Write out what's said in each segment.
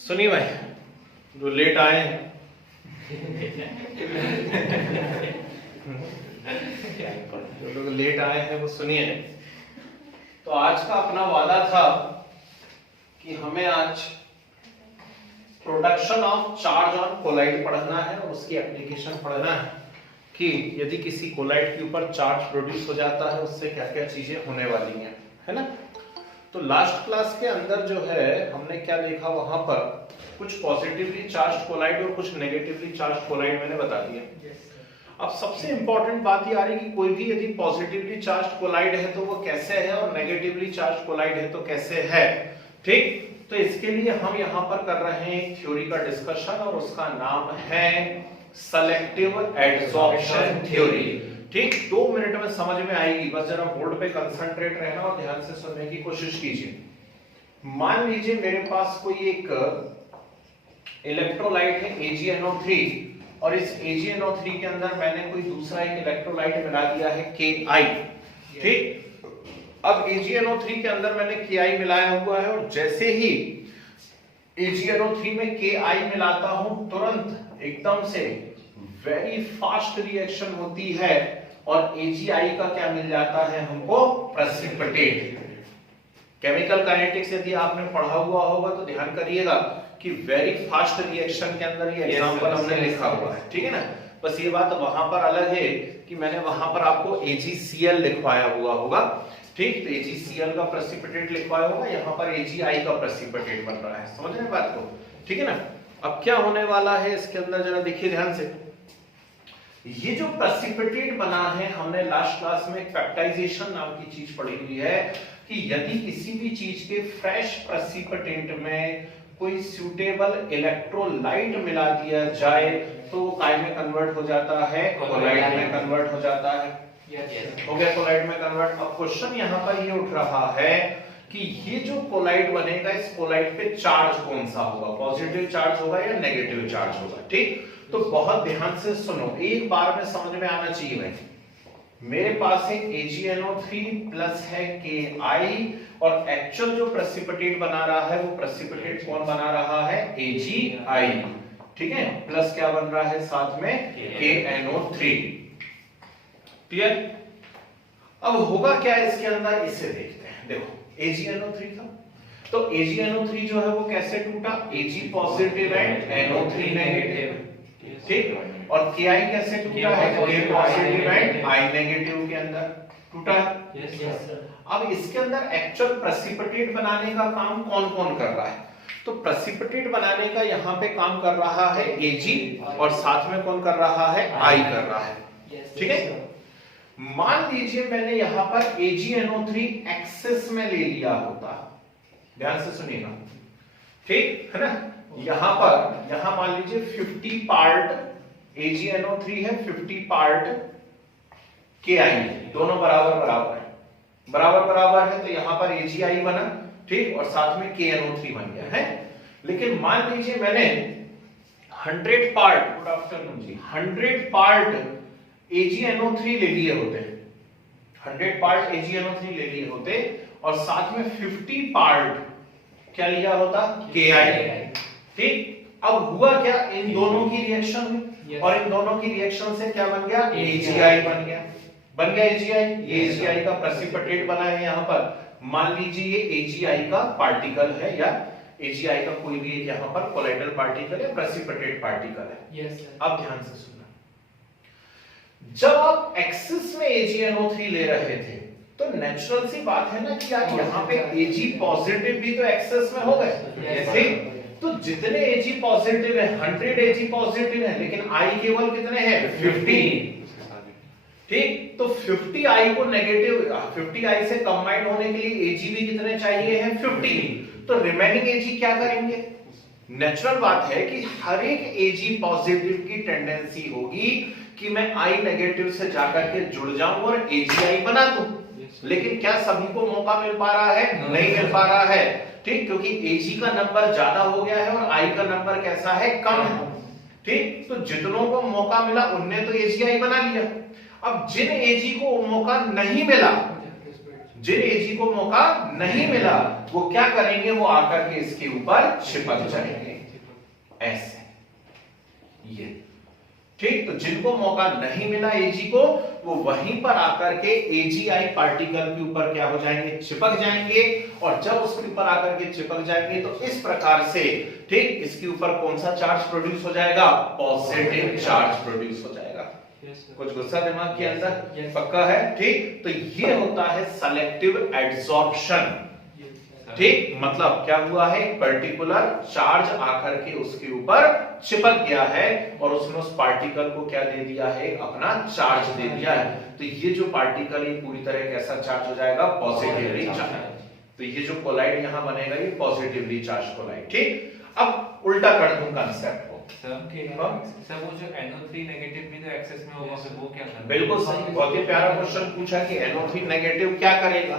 सुनिए भाई, जो लेट आए हैं जो लोग लेट आए हैं वो सुनिए। तो आज का अपना वादा था कि हमें आज production of charge on colloid पढ़ना है और उसकी एप्लीकेशन पढ़ना है कि यदि किसी कोलाइड के ऊपर चार्ज प्रोड्यूस हो जाता है उससे क्या क्या चीजें होने वाली हैं, है ना। तो लास्ट क्लास के अंदर जो है हमने क्या देखा, वहां पर कुछ पॉजिटिवली चार्ज कोलाइड और कुछ नेगेटिवली चार्ज कोलाइड मैंने बता दिया। अब सबसे इंपॉर्टेंट बात ये आ रही कि कोई भी यदि पॉजिटिवली चार्ज कोलाइड है तो वो कैसे है और नेगेटिवली चार्ज कोलाइड है तो कैसे है, ठीक। तो इसके लिए हम यहाँ पर कर रहे हैं एक थ्योरी का डिस्कशन और उसका नाम है सेलेक्टिव एडसॉर्प्शन थ्योरी, ठीक। 2 मिनट में समझ में आएगी, बस जरा बोर्ड पे कंसंट्रेट रहना और ध्यान से सुनने की कोशिश कीजिए। मान लीजिए मेरे पास कोई एक इलेक्ट्रोलाइट है AgNO3 और इस AgNO3 के अंदर मैंने कोई दूसरा एक इलेक्ट्रोलाइट मिला दिया है Ki, ठीक। अब AgNO3 के अंदर मैंने Ki मिलाया हुआ है और जैसे ही AgNO3 में Ki मिलाता हूं तुरंत एकदम से वेरी फास्ट रिएक्शन होती है और AgI का क्या मिल जाता है हमको, प्रेसिपिटेट। केमिकल काइनेटिक्स यदि आपने पढ़ा हुआ होगा तो ध्यान करिएगा कि वेरी फास्ट रिएक्शन के अंदर ये एग्जांपल हमने लिखा हुआ है, ठीक है ना। बस ये बात वहां पर अलग है कि मैंने वहां पर आपको AgCl लिखवाया हुआ होगा, ठीक। तो AgCl का प्रेसिपिटेट लिखवाया होगा, यहाँ पर AgI का प्रेसिपिटेट बन रहा है, समझ रहे हैं बात को, ठीक है ना। अब क्या होने वाला है इसके अंदर जरा देखिए ध्यान से। ये जो प्रेसिपिटेट बना है, हमने लास्ट क्लास में एक पेप्टाइजेशन नाम की चीज पढ़ी हुई है कि यदि किसी भी चीज के फ्रेश प्रेसिपिटेट में कोई सूटेबल इलेक्ट्रोलाइट मिला दिया जाए तो वो काय में कन्वर्ट हो जाता है, कोलाइड में कन्वर्ट हो जाता है। हो गया कोलाइड में कन्वर्ट। अब क्वेश्चन यहाँ पर ये उठ रहा है कि ये जो कोलाइड बनेगा इस कोलाइड पे चार्ज कौन सा होगा, पॉजिटिव चार्ज होगा या नेगेटिव चार्ज होगा, ठीक। तो बहुत ध्यान से सुनो, एक बार में समझ में आना चाहिए भाई। मेरे पास है AgNO3 प्लस है Ki और एक्चुअल जो प्रेसिपिटेट बना रहा है वो प्रेसिपिटेट कौन बना रहा है, AgI, ठीक है। प्लस क्या बन रहा है साथ में, KNO3, क्लियर। अब होगा क्या इसके अंदर, इसे देखते हैं। देखो AgNO3 था तो AgNO3 जो है वो कैसे टूटा, Ag positive and NO3 negative, ठीक। और Ki कैसे टूटा है, K positive and I negative के अंदर टूटा। अब इसके अंदर एक्चुअल प्रेसिपिटेट बनाने का काम कौन कौन कर रहा है, तो प्रेसिपिटेट बनाने का यहाँ पे काम कर रहा है Ag और साथ में कौन कर रहा है, I कर रहा है, ठीक है। मान लीजिए मैंने यहाँ पर AgNO3 एक्सेस में ले लिया होता, ध्यान से सुनिएगा, ठीक है ना। यहाँ मान लीजिए 50 पार्ट AgNO3 है, 50 पार्ट Ki, दोनों बराबर है, तो यहाँ पर AgI बना, ठीक, और साथ में KNO3 बन गया है। लेकिन मान लीजिए मैंने 100 पार्ट, गुड आफ्टरनून जी, 100 पार्ट AgNO3 ले लिए होते, 100 पार्ट AgNO3 ले लिए होते और साथ में 50 पार्ट क्या लिया होता, Ki, ठीक। अब हुआ क्या, इन दोनों की रिएक्शन हुई और इन दोनों की रिएक्शन से क्या बन गया, AgI बन गया AgI। ये AgI का प्रेसिपिटेट बना है यहाँ पर। मान लीजिए ये AgI का पार्टिकल है या AgI का कोई भी यहाँ पर कोलाइडल पार्टिकल या प्रेसिपिटेट पार्टिकल है। अब ध्यान से सुनना, जब आप एक्सिस में AgNO3 ले रहे थे तो नेचुरल सी बात है ना कि यार यहाँ पे Ag पॉजिटिव भी तो एक्सेस में हो गए, ठीक। तो जितने Ag पॉजिटिव है, 100 Ag पॉजिटिव है, लेकिन I केवल कितने हैं, 50, ठीक। तो 50I को नेगेटिव, 50I से कंबाइन होने के लिए Ag भी कितने चाहिए हैं, 50। तो रिमेनिंग Ag क्या करेंगे, नेचुरल बात है कि हर एक Ag पॉजिटिव की टेंडेंसी होगी कि मैं I नेगेटिव से जाकर के जुड़ जाऊं और AgI बना दूं, लेकिन क्या सभी को मौका मिल पा रहा है, नहीं मिल पा रहा है, ठीक। क्योंकि Ag का नंबर ज्यादा हो गया है और I का नंबर कैसा है, कम है, ठीक। तो जितनों को मौका मिला उनने तो AgI बना लिया। अब जिन Ag को मौका नहीं मिला जिन Ag को मौका नहीं मिला वो क्या करेंगे, वो आकर के इसके ऊपर चिपक जाएंगे ऐसे, ये ठीक। तो जिनको मौका नहीं मिला Ag को, वो वहीं पर आकर के AgI पार्टिकल के ऊपर क्या हो जाएंगे, चिपक जाएंगे। और जब उसके ऊपर आकर के चिपक जाएंगे तो इस प्रकार से ठीक इसके ऊपर कौन सा चार्ज प्रोड्यूस हो जाएगा, पॉजिटिव चार्ज प्रोड्यूस हो जाएगा। कुछ गुस्सा दिमाग के अंदर, पक्का है, ठीक। तो ये होता है सेलेक्टिव एड्सॉर्प्शन, ठीक। मतलब क्या हुआ है, पर्टिकुलर चार्ज आकर के उसके ऊपर चिपक गया है और उसने उस पार्टिकल को क्या दे दिया है, अपना चार्ज दे दिया है। तो ये जो पार्टिकल ये पूरी तरह कैसा चार्ज हो जाएगा, पॉजिटिवली चार्ज। तो ये जो कोलाइड यहां बनेगा ये पॉजिटिवली चार्ज कोलाइड, ठीक। अब उल्टा कर दूं कंसेप्ट को, सर वो जो NO3 नेगेटिव भी तो एक्सेस में होगा, फिर वो क्या करेगा? बिल्कुल सही, बहुत ही प्यारा क्वेश्चन पूछा कि NO3 नेगेटिव क्या करेगा।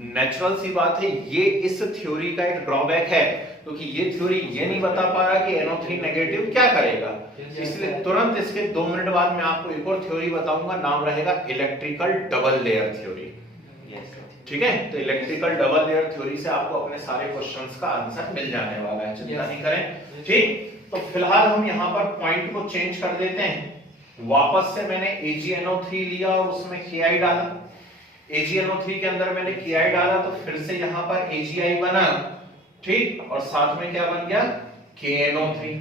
नेचुरल सी बात है, ये इस थ्योरी का एक ड्रॉबैक है, क्योंकि ये थ्योरी ये नहीं बता पा रहा कि NO3 नेगेटिव क्या करेगा। इसलिए तुरंत इसके 2 मिनट बाद मैं आपको एक और थ्योरी बताऊंगा, नाम रहेगा इलेक्ट्रिकल डबल लेयर थ्योरी, ठीक है। तो इलेक्ट्रिकल डबल लेयर थ्योरी से आपको अपने सारे क्वेश्चंस का आंसर मिल जाने वाला है, चिंता नहीं करें, ठीक। तो फिलहाल हम यहाँ पर पॉइंट को चेंज कर देते हैं। वापस से मैंने AgNO3 लिया और उसमें Ki डाला, AgNO3 के अंदर मैंने Ki डाला तो फिर से यहाँ पर AgI बना, ठीक। और साथ में क्या बन गया, KNO3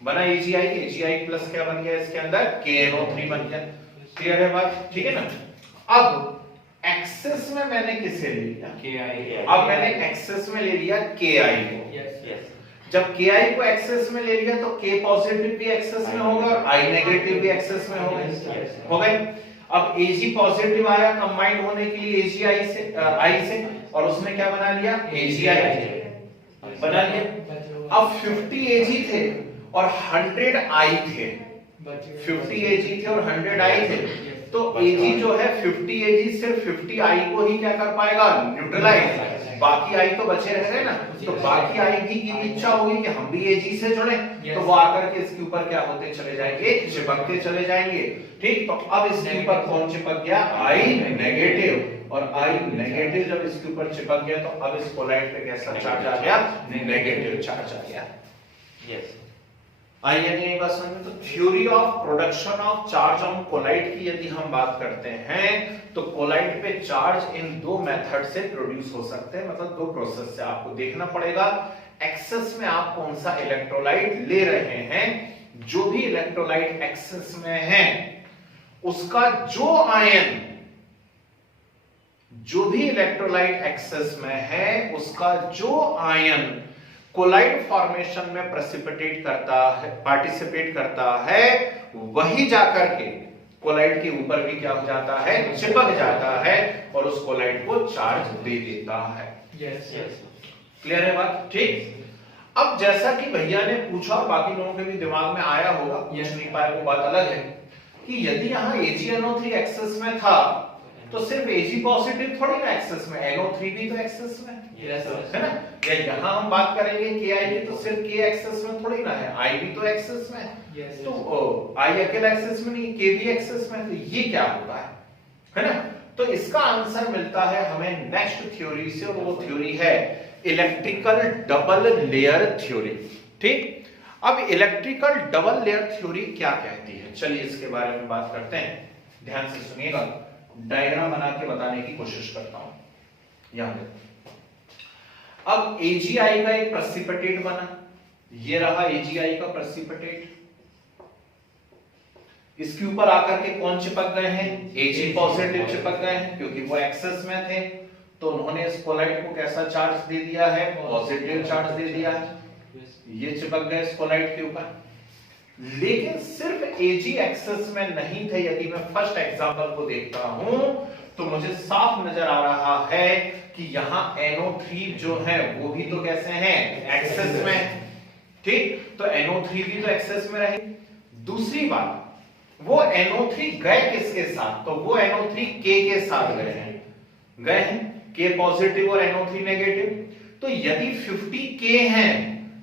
बना, AgI प्लस क्या बन गया इसके अंदर, KNO3 बन गया। क्लियर है बात, ठीक है ना। अब एक्सेस में मैंने किसे ले लिया, Ki। अब मैंने एक्सेस में ले लिया Ki को। जब Ki को एक्सेस में ले लिया तो K पॉजिटिव भी एक्सेस में होगा और I नेगेटिव भी एक्सेस में होगा, हो गए। अब Ag पॉजिटिव आया कंबाइंड होने के लिए AgI से I से, और उसने क्या बना लिया, AgI बना लिया। अब 50 Ag थे और 100 I थे, 50 Ag थे और 100 I थे, तो Ag जो है 50 Ag सिर्फ 50 I को ही क्या कर पाएगा, न्यूट्रलाइज, बाकी आई तो बचे रह गए ना। तो बाकी आई की इच्छा होगी कि हम भी Ag से जुड़े, तो वो आकर के इसके ऊपर क्या होते चले जाएंगे, चिपकते चले जाएंगे, ठीक। तो अब इसके ऊपर कौन चिपक गया, I नेगेटिव, और I नेगेटिव जब इसके ऊपर चिपक गया तो अब इस कोलाइड पे कैसा चार्ज आ गया, नेगेटिव चार्ज आ गया। यस, आइए नहीं बस समझ में। तो theory of production of charge on colloid की यदि हम बात करते हैं तो कोलाइड पे चार्ज इन 2 मेथड से प्रोड्यूस हो सकते हैं, मतलब 2 प्रोसेस से। आपको देखना पड़ेगा एक्सेस में आप कौन सा इलेक्ट्रोलाइट ले रहे हैं। जो भी इलेक्ट्रोलाइट एक्सेस में है उसका जो आयन, जो भी इलेक्ट्रोलाइट एक्सेस में है उसका जो आयन कोलाइड फॉर्मेशन में प्रेसिपिटेट करता है, पार्टिसिपेट करता है, वही जाकर के कोलाइड के ऊपर भी क्या हो जाता है, चिपक जाता है और उस कोलाइड को चार्ज दे देता है। यस यस, क्लियर है बात, ठीक। अब जैसा कि भैया ने पूछा और बाकी लोगों के भी दिमाग में आया होगा, पूछ नहीं पाए वो बात अलग है, कि यदि यहाँ AgNO3 एक्सेस में था तो सिर्फ Ag पॉजिटिव थोड़ी ना एक्सेस में, NO3 भी तो एक्सेस में है ना। या यहाँ हम बात करेंगे Ki की तो सिर्फ K एक्सेस में थोड़ी ना है, I भी तो एक्सेस में है। तो I अकेला एक्सेस में नहीं, K भी एक्सेस में, तो ये क्या होता है ना। तो इसका आंसर मिलता है हमें नेक्स्ट थ्योरी से, और वो थ्योरी है इलेक्ट्रिकल डबल लेयर थ्योरी, ठीक। अब इलेक्ट्रिकल डबल लेयर थ्योरी क्या कहती है, चलिए इसके बारे में बात करते हैं। ध्यान से सुनिएगा, डायग्राम बना के बताने की कोशिश करता हूं। यहां देखो, अब AgI का एक प्रेसिपिटेट बना, ये रहा AgI का प्रेसिपिटेट। इसके ऊपर आकर के कौन चिपक गए हैं, Ag पॉजिटिव चिपक गए हैं, क्योंकि वो एक्सेस में थे। तो उन्होंने इस कोलाइड को कैसा चार्ज दे दिया है, पॉजिटिव चार्ज दे दिया है, ये चिपक गए इस कोलाइड के ऊपर। लेकिन सिर्फ Ag एक्सेस में नहीं थे। यदि मैं फर्स्ट एग्जांपल को देखता हूं तो मुझे साफ नजर आ रहा है कि यहां NO3 जो है वो भी तो कैसे हैं, एक्सेस में, ठीक। तो NO3 भी तो एक्सेस में रहे। दूसरी बात, वो NO3 गए किसके साथ, तो वो NO3 K के साथ गए हैं, K पॉजिटिव और NO3 नेगेटिव। तो यदि 50 K हैं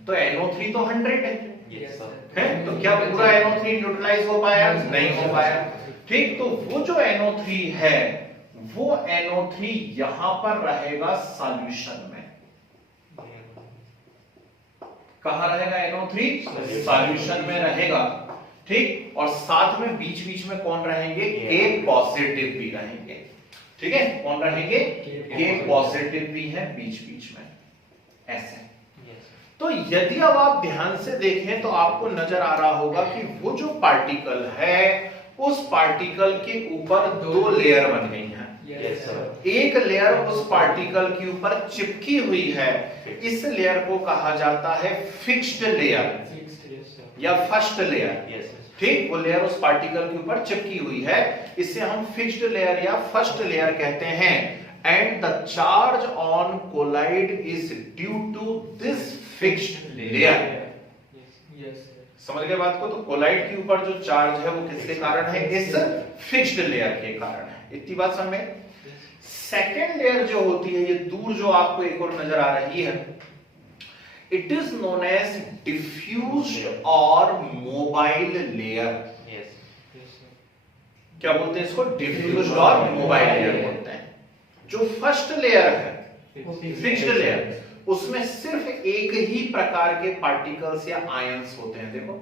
तो NO3 तो 100 है, तो क्या पूरा NO3 न्यूट्रलाइज हो पाया, नहीं हो पाया, ठीक। तो वो जो NO3 है वो NO3 यहां पर रहेगा सॉल्यूशन में। कहां रहेगा NO3? सॉल्यूशन में रहेगा, ठीक। और साथ में बीच बीच में कौन रहेंगे? K पॉजिटिव भी रहेंगे, ठीक है। कौन रहेंगे? K पॉजिटिव भी है बीच बीच में, ऐसे। तो यदि अब आप ध्यान से देखें तो आपको नजर आ रहा होगा कि वो जो पार्टिकल है उस पार्टिकल के ऊपर दो लेयर बन गई हैं। एक लेयर उस पार्टिकल के ऊपर चिपकी हुई है, इस लेयर को कहा जाता है फिक्स्ड लेयर या फर्स्ट लेयर, ठीक। वो लेयर उस पार्टिकल के ऊपर चिपकी हुई है, इसे हम फिक्स्ड लेयर या फर्स्ट लेयर कहते हैं। And the charge on colloid is due to this fixed layer. समझ गए बात को? तो कोलाइड के ऊपर जो चार्ज है वो किसके कारण है? इस फिक्स्ड लेयर के कारण है। इतनी बात समझ में? सेकेंड लेयर जो होती है, ये दूर जो आपको एक और नजर आ रही है, it is known as diffused और मोबाइल लेयर। क्या बोलते हैं इसको? डिफ्यूज्ड और मोबाइल लेयर बोलते हैं। जो फर्स्ट लेयर है, फिक्स्ड लेयर, उसमें सिर्फ एक ही प्रकार के पार्टिकल्स या आयंस होते हैं। देखो,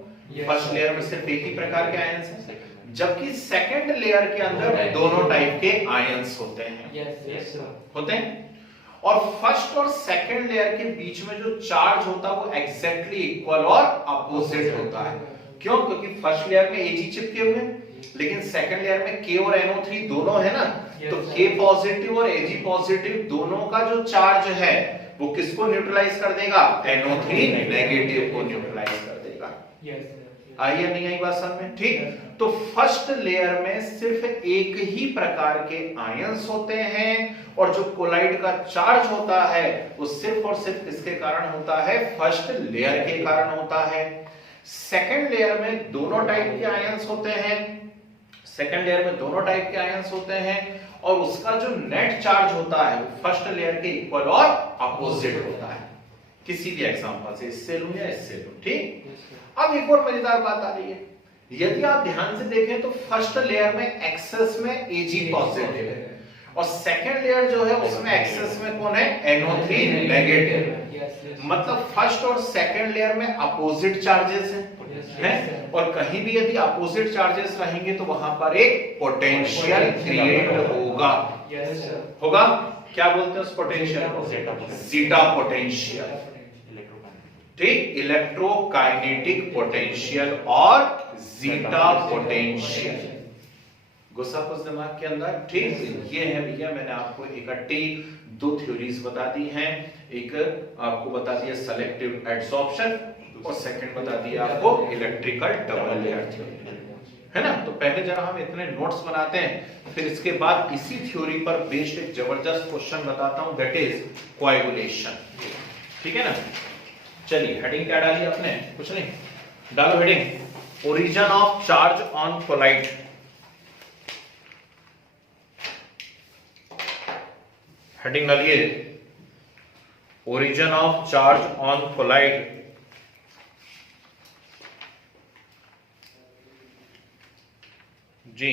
फर्स्ट लेयर में सिर्फ एक ही प्रकार के आयंस हैं, जबकि सेकंड लेयर के अंदर दोनों टाइप के आयंस होते हैं, होते हैं। और फर्स्ट और सेकंड लेयर के बीच में जो चार्ज होता है वो एग्जैक्टली इक्वल और अपोजिट होता है। क्यों? क्योंकि फर्स्ट लेयर में Ag चिपके हुए हैं, लेकिन सेकंड लेयर में K और NO3 दोनों है ना, तो K पॉजिटिव और Ag पॉजिटिव दोनों का जो चार्ज है वो किसको न्यूट्रलाइज कर देगा? NO3 नेगेटिव को न्यूट्रलाइज कर देगा। आई या नहीं आई बात समझ में? ठीक। तो फर्स्ट लेयर में सिर्फ एक ही प्रकार के आयंस होते हैं, और जो कोलाइड का चार्ज होता है वो सिर्फ और सिर्फ किसके कारण होता है? फर्स्ट लेयर के कारण होता है। सेकंड लेयर में दोनों टाइप के आयंस होते हैं, सेकंड लेयर में दोनों टाइप के आयंस होते हैं, और उसका जो नेट चार्ज होता है वो फर्स्ट लेयर के इक्वल और अपोजिट होता है। किसी भी एग्जांपल से, इससे लूं या इससे लूं, ठीक। अब एक और मजेदार बात आ रही है, यदि आप ध्यान से देखें तो फर्स्ट लेयर में एक्सेस में Ag पॉजिटिव है, और सेकंड लेयर जो है उसमें एक्सेस में कौन है? NO3 negative. मतलब फर्स्ट और सेकंड लेयर में अपोजिट चार्जेस हैं, और कहीं भी यदि अपोजिट चार्जेस रहेंगे तो वहां पर एक पोटेंशियल क्रिएट होगा। होगा? क्या बोलते हैं उस पोटेंशियल को? जीटा पोटेंशियल, ठीक। इलेक्ट्रोकाइनेटिक पोटेंशियल और जीटा पोटेंशियल। गुस्सा कुछ दिमाग के अंदर, ठीक। ये है भैया, मैंने आपको इकट्ठी दो थ्योरीज बता दी हैं। एक आपको बता दिया सेलेक्टिव एडसॉर्प्शन, और सेकंड बता दिया आपको इलेक्ट्रिकल डबल लेयर थ्योरी, है ना। तो पहले जरा हम इतने नोट्स बनाते हैं, फिर इसके बाद इसी थ्योरी पर बेस्ड एक जबरदस्त क्वेश्चन बताता हूं, दैट इज कोएगुलेशन, ठीक है ना। चलिए, हेडिंग क्या डाली आपने? कुछ नहीं, डालो heading origin of charge on colloid. Heading डालिए origin of charge on colloid. जी,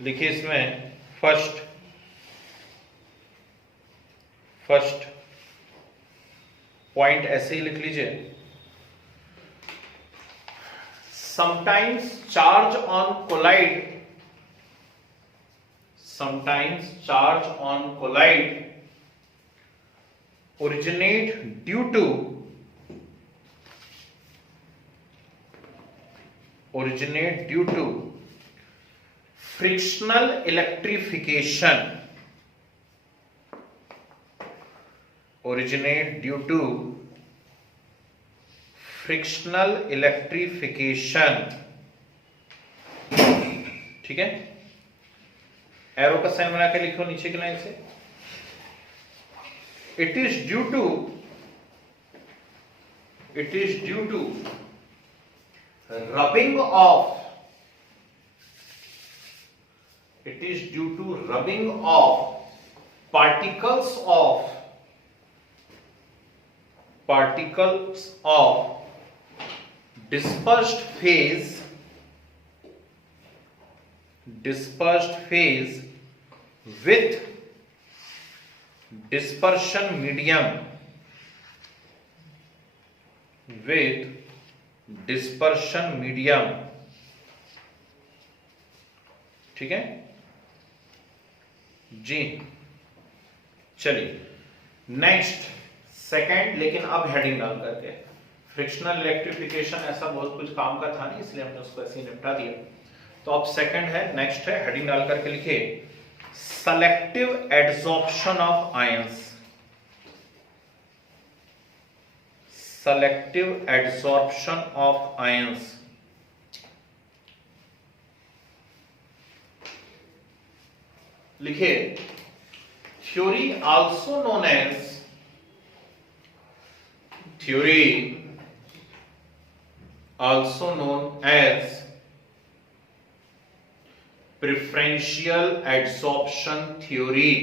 लिखिए इसमें फर्स्ट पॉइंट ऐसे ही लिख लीजिए, sometimes charge on colloid originate due to frictional electrification, ठीक है। एरो का साइन बना के लिखो नीचे की लाइन से, it is due to rubbing off particles of dispersed phase dispersed phase with dispersion medium ठीक है जी। चलिए नेक्स्ट सेकंड, लेकिन अब हेडिंग डाल करके फ्रिक्शनल इलेक्ट्रिफिकेशन ऐसा बहुत कुछ काम का था नहीं, इसलिए हमने उसको ऐसे ही निपटा दिया। तो अब सेकंड है, नेक्स्ट है, हेडिंग डाल करके लिखिए selective adsorption of ions. Selective adsorption of ions. लिखिए theory also known as preferential adsorption theory.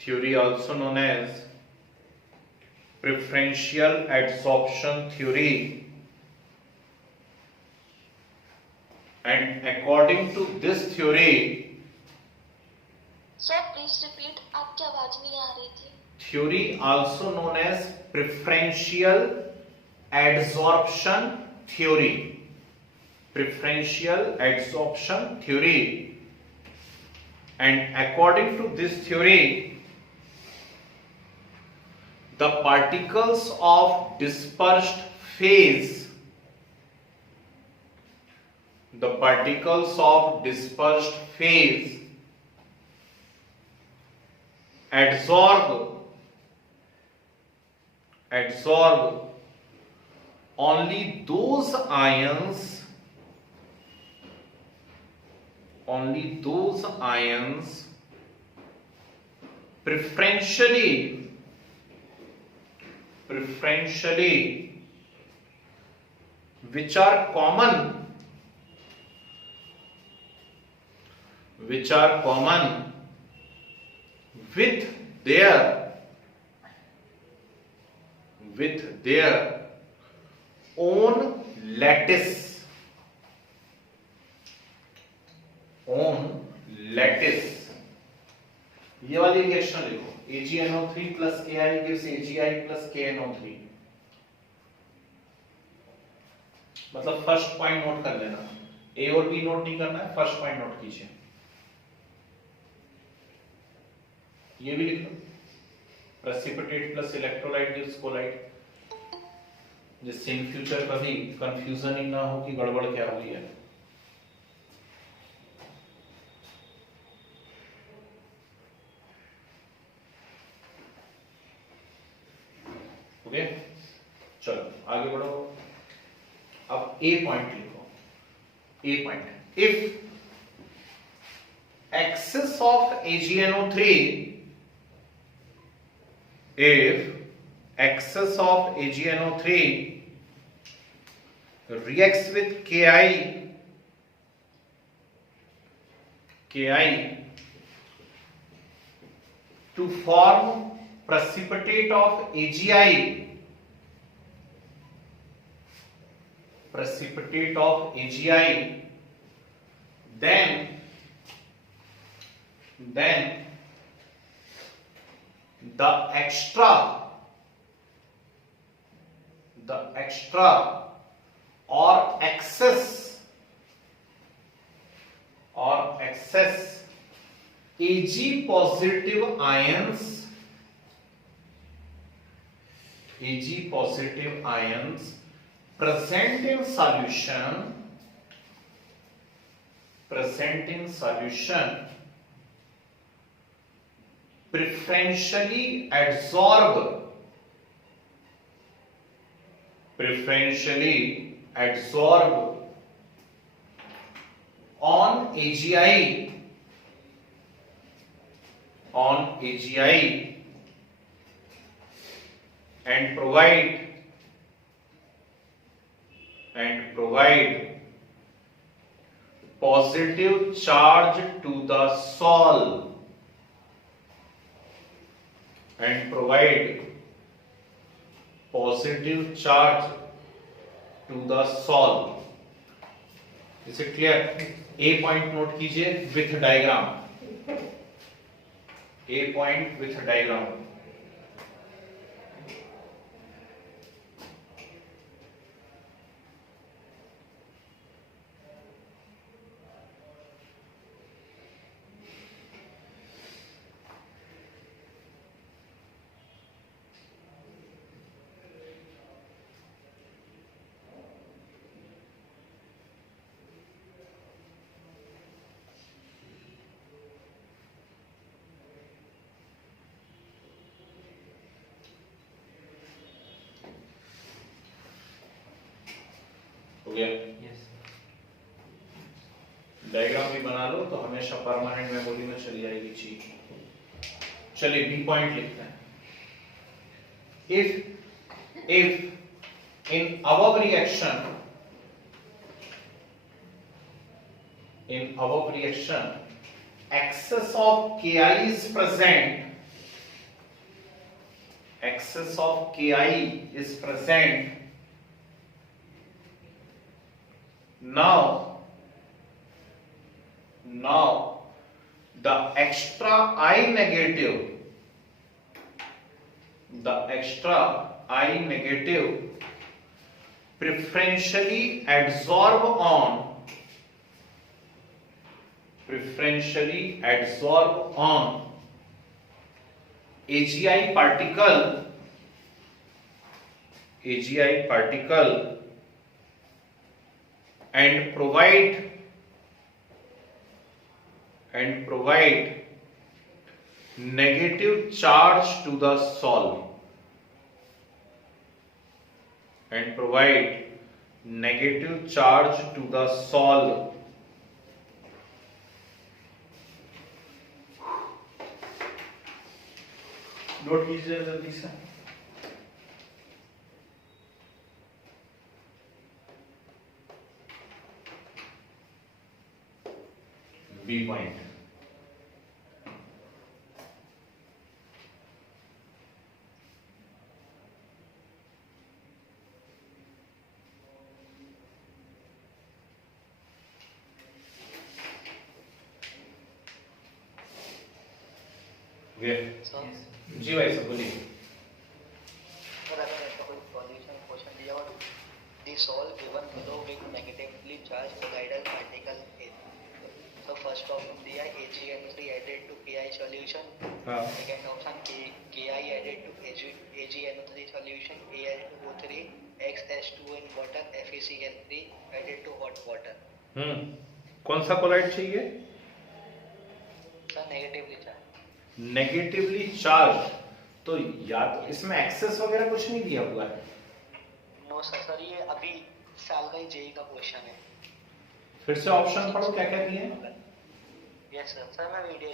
Theory also known as preferential adsorption theory. And according to this theory, sir please repeat, आपकी आवाज नहीं आ रही थी। theory also known as preferential adsorption theory. Preferential adsorption theory. And according to this theory, the particles of dispersed phase adsorb only those ions preferentially which are common with their own lattice. ये वाली reaction लिखो, AgNO3 plus Ki gives AgI plus KNO3। मतलब first point note कर लेना, ए और B note नहीं करना है, फर्स्ट पॉइंट नोट कीजिए। ये भी लिख लो, प्रेसिपिटेट प्लस इलेक्ट्रोलाइट गिव्स कोलाइट, जिससे इन फ्यूचर कभी कंफ्यूजन ही ना हो कि गड़बड़ क्या हुई है। ओके चलो आगे बढ़ो। अब ए पॉइंट लिखो, A point, if excess of AgNO3 reacts with Ki to form precipitate of AgI, then the extra or excess Ag positive ions present in solution preferentially adsorb on AgI and provide positive charge to the sol, is it clear? A point note कीजिए with diagram, A point with diagram. हो गया? Yes diagram भी बना लो तो हमेशा permanent memory में चली जाएगी चीज। चलिए बी पॉइंट लिखते हैं। if in above reaction excess of Ki is present, now the extra I negative preferentially absorb on AgI particle and provide negative charge to the solve, note कीजिए जल्दी से। बी पॉइंट जी भाई सब बोलिए। Sir अगर ऐसा कोई सॉल्यूशन क्वेश्चन दिया हो the solve given below with negatively charge colloidal particle is, so first option दिया है AgNO3 added to Ki solution, second option Ki added to AgNO3 solution, AlO3 XH2 in water, FeCl3 added to hot water। कौन सा collide चाहिए? Sir negatively charge, तो याद इसमें access वगैरह कुछ नहीं दिया हुआ है। नो सर ये अभी साल का ही जेई का क्वेश्चन है। फिर से ऑप्शन पढ़ो क्या क्या दिए हैं। यस सर मैं वीडियो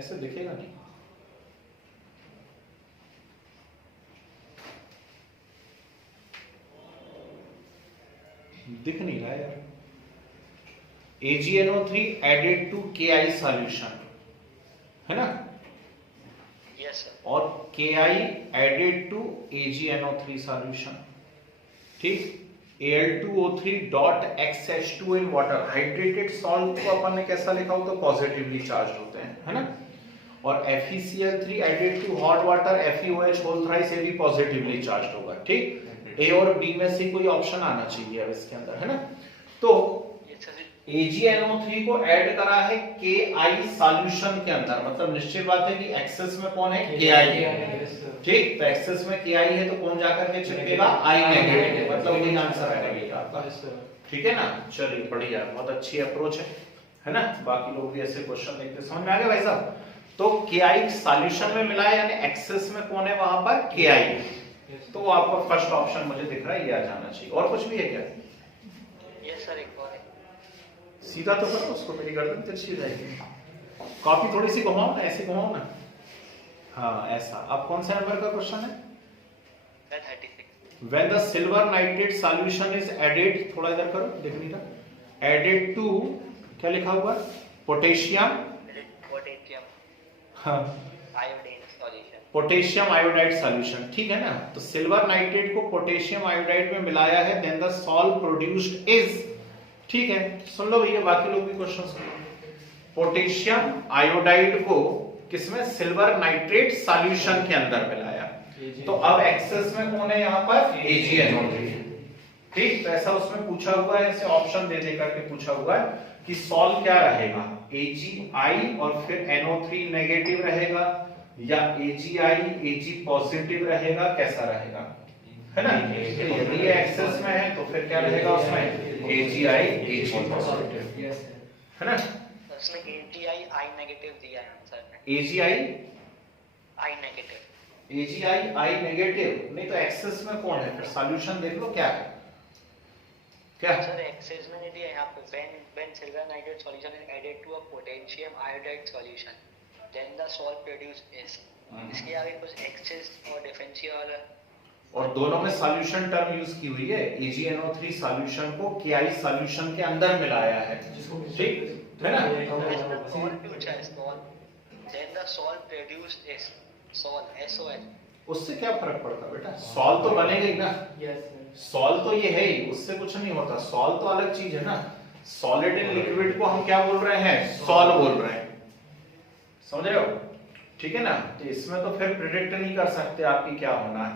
ऐसे दिखेगा नहीं, दिख नहीं रहा यार। AgNO3 added to Ki solution है ना, यस सर, और Ki added to AgNO3 solution, ठीक। Al2O3 dot XH2 in water, hydrated salt को अपन ने कैसा लिखा हो तो पॉजिटिवली चार्ज होते हैं, है ना। और FeCl3 added to hot water, FeOH whole thrice, ये भी पॉजिटिवली चार्ज होगा, ठीक। ए और बी में से कोई ऑप्शन आना चाहिए अब इसके अंदर, है ना। तो AgNO3 को ऐड करा है Ki सॉल्यूशन के अंदर, मतलब निश्चित बात है कि एक्सेस में कौन है? Ki है, ठीक। तो एक्सेस में Ki है तो कौन जाकर के चिपकेगा? I नेगेटिव, मतलब यही आंसर आएगा बेटा आपका, ठीक है ना। चलिए बढ़िया, बहुत अच्छी अप्रोच है ना। बाकी लोग भी ऐसे क्वेश्चन देखते, समझ में आ गया भाई साहब। तो Ki सॉल्यूशन में मिला है, यानी एक्सेस में कौन है वहां पर? Ki है। तो आपका फर्स्ट ऑप्शन मुझे दिख रहा है, ये आ जाना चाहिए। और कुछ भी है क्या? यस सर एक और है। सीधा तो करो उसको, मेरी गर्दन तिरछी रहेगी। कॉपी थोड़ी सी घुमाओ ना, ऐसे घुमाओ ना, हाँ ऐसा। अब कौन सा नंबर का क्वेश्चन है? 36। When the silver nitrate solution is added, थोड़ा इधर करो, देख नहीं रहा, added to क्या लिखा हुआ? पोटेशियम पोटेशियम हाँ iodine solution, potassium iodide solution, ठीक है ना। तो सिल्वर नाइट्रेट को पोटेशियम आयोडाइड में मिलाया है, then the salt produced is, ठीक है। सुन लो भैया, बाकी लोग भी क्वेश्चन सुन लो। पोटेशियम आयोडाइड को किसमें, सिल्वर नाइट्रेट सॉल्यूशन के अंदर मिलाया, तो अब एक्सेस में कौन है यहाँ पर, AgNO3, ठीक। तो ऐसा उसमें पूछा हुआ है, ऐसे ऑप्शन दे दे करके पूछा हुआ है कि सॉल्व क्या रहेगा, AgI और फिर NO3 नेगेटिव रहेगा या AgI Ag पॉजिटिव रहेगा, कैसा रहेगा, है ना। तो यदि ये एक्सेस में है तो फिर क्या रहेगा उसमें, AgI Ag पॉजिटिव, है ना। उसमें AgI I नेगेटिव दिया है आंसर में, AgI I negative, AgI I negative नहीं, तो एक्सेस में कौन है, फिर सॉल्यूशन देख लो क्या है, क्या सर एक्सेस में नहीं दिया यहाँ पे, when silver nitrate solution is added to a potassium iodide solution then the salt produced is, इसके आगे कुछ एक्सेस और डिफरेंशियल और दोनों में सॉल्यूशन टर्म यूज की हुई है, AgNO3 सॉल्यूशन को KI सॉल्यूशन के अंदर मिलाया है, ठीक है ना। salt पूछा है, salt then the salt produced is, salt SOL, उससे क्या फर्क पड़ता बेटा, सॉल तो बनेगा ही ना, सॉल तो ये है ही, उससे कुछ नहीं होता, सॉल तो अलग चीज है ना। सॉलिड इन लिक्विड को हम क्या बोल रहे हैं, सॉल बोल रहे हैं, समझ रहे हो, ठीक है ना। तो इसमें तो फिर प्रेडिक्ट नहीं कर सकते आपकी क्या होना है,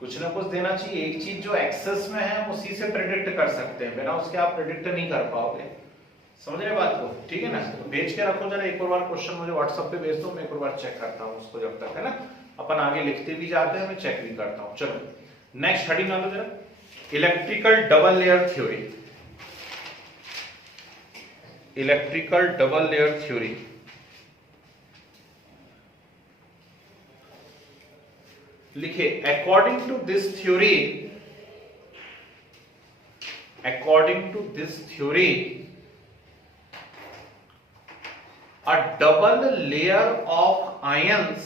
कुछ ना कुछ देना चाहिए। एक चीज जो एक्सेस में है उसी से प्रेडिक्ट कर सकते हैं, बिना उसके आप प्रेडिक्ट नहीं कर पाओगे, समझ रहे बात को, ठीक है ना। तो भेज के रखो जरा, एक और बार क्वेश्चन मुझे व्हाट्सएप पे भेज दो, मैं एक और बार चेक करता हूँ उसको, जब तक है ना अपन आगे लिखते भी जाते हैं, मैं चेक भी करता हूँ। चलो नेक्स्ट हेडिंग आ लो जरा, electrical double layer theory, electrical double layer theory. लिखिए, according to this theory, according to this theory a double layer of ions,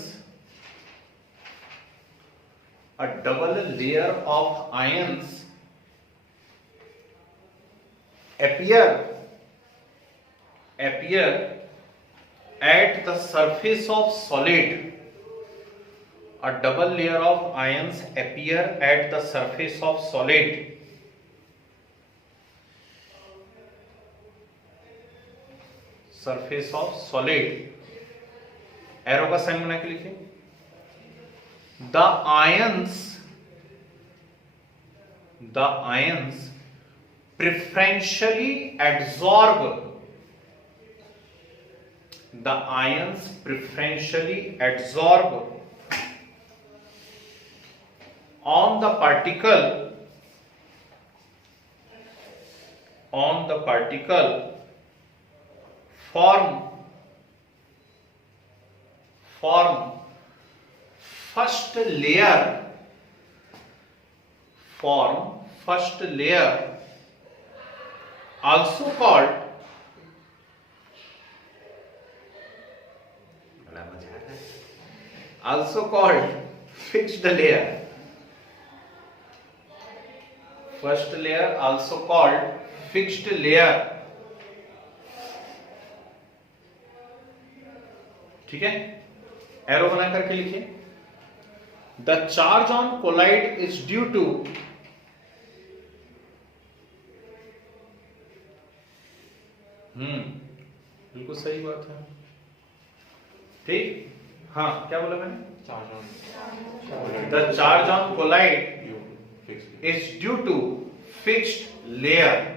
a double layer of ions appear at the surface of solid, a double layer of ions appear at the surface of solid surface of solid, arrow का sign बना के लिखिए, the ions preferentially absorb, the ions preferentially absorb on the particle form first layer also called fixed layer, first layer also called fixed layer, ठीक है। Arrow बना करके लिखिए, the charge on colloid is due to, बिल्कुल सही बात है, ठीक। हाँ क्या बोला मैंने, the charge on colloid is due to fixed layer.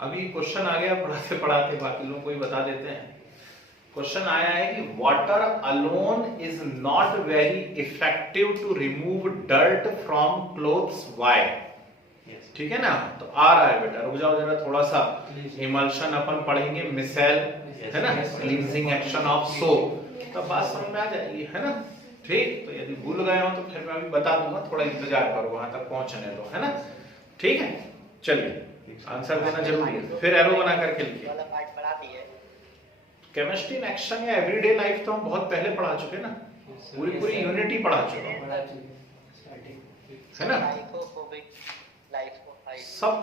अभी क्वेश्चन आ गया पढ़ाते पढ़ाते, बाकी लोगों को ही बता देते हैं। क्वेश्चन आया है कि water alone is not very effective to remove dirt from clothes, why, ठीक है ना। तो आ रहा है बेटा, रुक जाओ जरा थोड़ा सा, इमल्शन अपन पढ़ेंगे, मिसेल है ना, क्लींजिंग एक्शन ऑफ सोप, तब बात समझ में आ जाएगी, है ना, ठीक। तो यदि भूल गए हो तो फिर मैं अभी बता दूंगा, थोड़ा इंतजार करो, वहां तक पहुंचने दो, है ना, ठीक है। चलिए आंसर देना जरूरी है, फिर एरो बना करके लिखिए। वाला पार्ट पढ़ा दिए, केमिस्ट्री इन एक्शन या एवरीडे लाइफ तो हम बहुत पहले पढ़ा चुके ना, पूरी यूनिट ही पढ़ा चुके है ना, लाइफोफोबिक,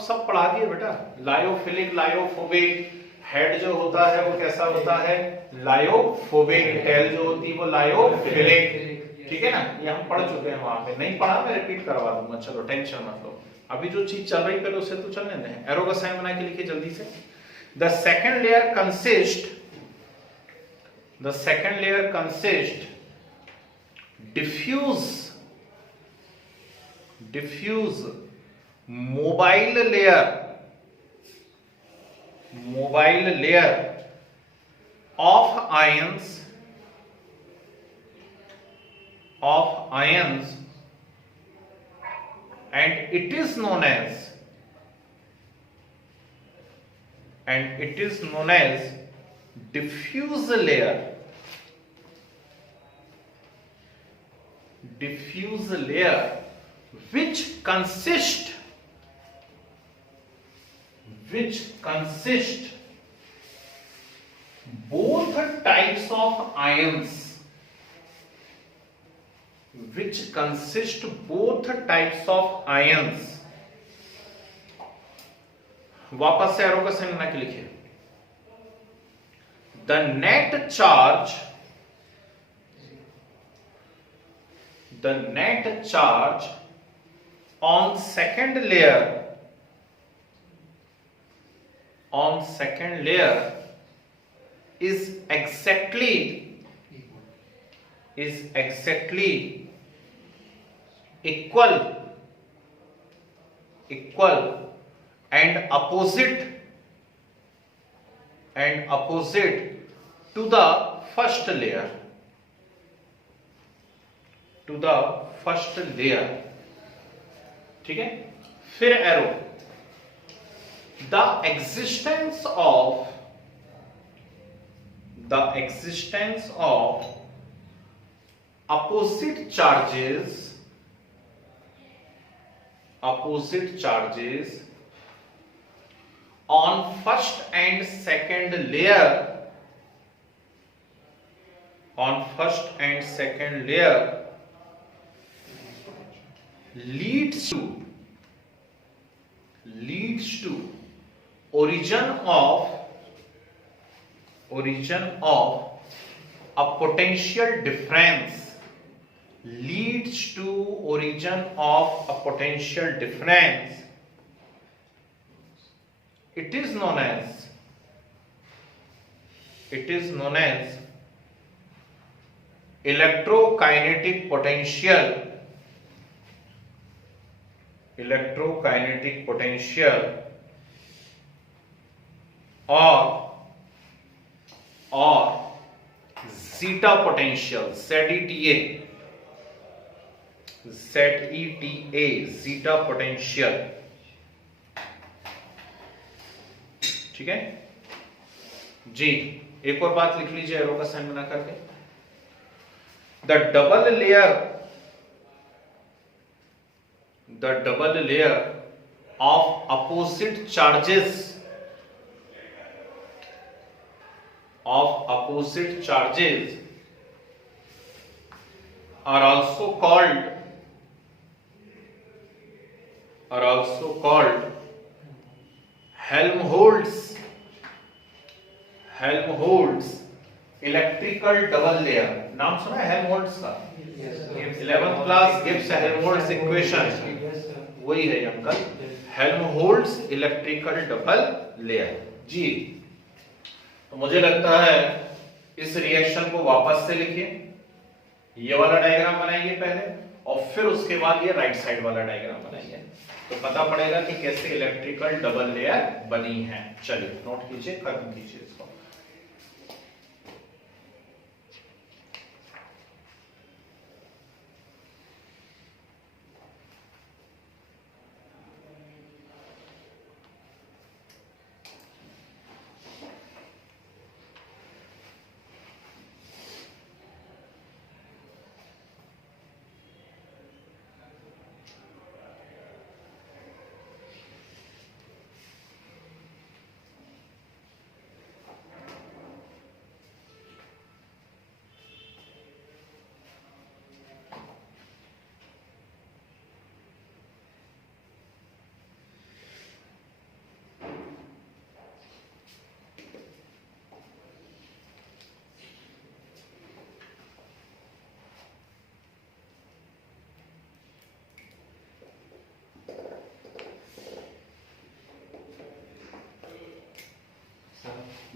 सब पढ़ा दिए बेटा, लायोफिलिक, लायोफोबिक, हेड जो होता है वो कैसा होता है, लायोफोबिक, टेल जो होती है वो लायोफिलिक, ठीक है ना, ये हम पढ़ चुके हैं, वहां पे नहीं पढ़ा मैं रिपीट करवा दूंगा, चलो टेंशन मत लो, अभी जो चीज चल रही पहले उसे तो चलने दें। एरो का साइन बना के लिखिए जल्दी से। The second layer consist diffuse mobile layer of ions and it is known as diffuse layer which consist both types of ions, वापस से एरो का साइन बना के लिखिए। The net charge on second layer is exactly equal and opposite to the first layer, ठीक है। फिर arrow, the existence of opposite charges on first and second layer leads to origin of a potential difference, it is known as electrokinetic potential or zeta potential, zeta potential, ठीक है जी। एक और बात लिख लीजिए एरो का साइन बना करके। The double layer of opposite charges are also called Helmholtz electrical double layer. नाम सुना है हेल्महोल्ट्ज का? 11th class Gibbs Helmholtz equation, वही है uncle, Helmholtz electrical double layer जी। तो मुझे लगता है इस रिएक्शन को वापस से लिखिए, ये वाला डायग्राम बनाइए पहले और फिर उसके बाद ये राइट साइड वाला डायग्राम बनाइए, तो पता पड़ेगा कि कैसे इलेक्ट्रिकल डबल लेयर बनी है। चलिए नोट कीजिए, खत्म कीजिए इसको।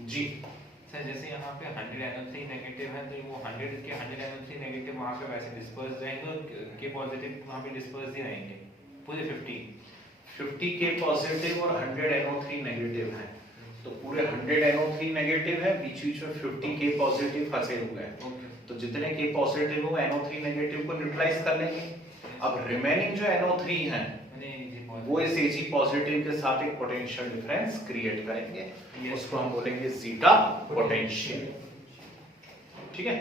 जी सर जैसे यहाँ पे 100 NO3 नेगेटिव है तो वो 100 के 100 NO3 नेगेटिव वहाँ पे वैसे डिस्पर्स रहेंगे और के पॉजिटिव वहाँ पे डिस्पर्स ही रहेंगे पूरे 50 के पॉजिटिव और 100 NO3 नेगेटिव है, तो पूरे 100 NO3 नेगेटिव है, बीच बीच में 50 के पॉजिटिव फंसे हुए हैं, तो जितने के पॉजिटिव हो NO3 नेगेटिव को न्यूट्रलाइज कर लेंगे। अब रिमेनिंग जो NO3 है वो इस Ag पॉजिटिव के साथ एक पोटेंशियल डिफरेंस क्रिएट करेंगे, उसको हम बोलेंगे जीटा पोटेंशियल। ठीक है,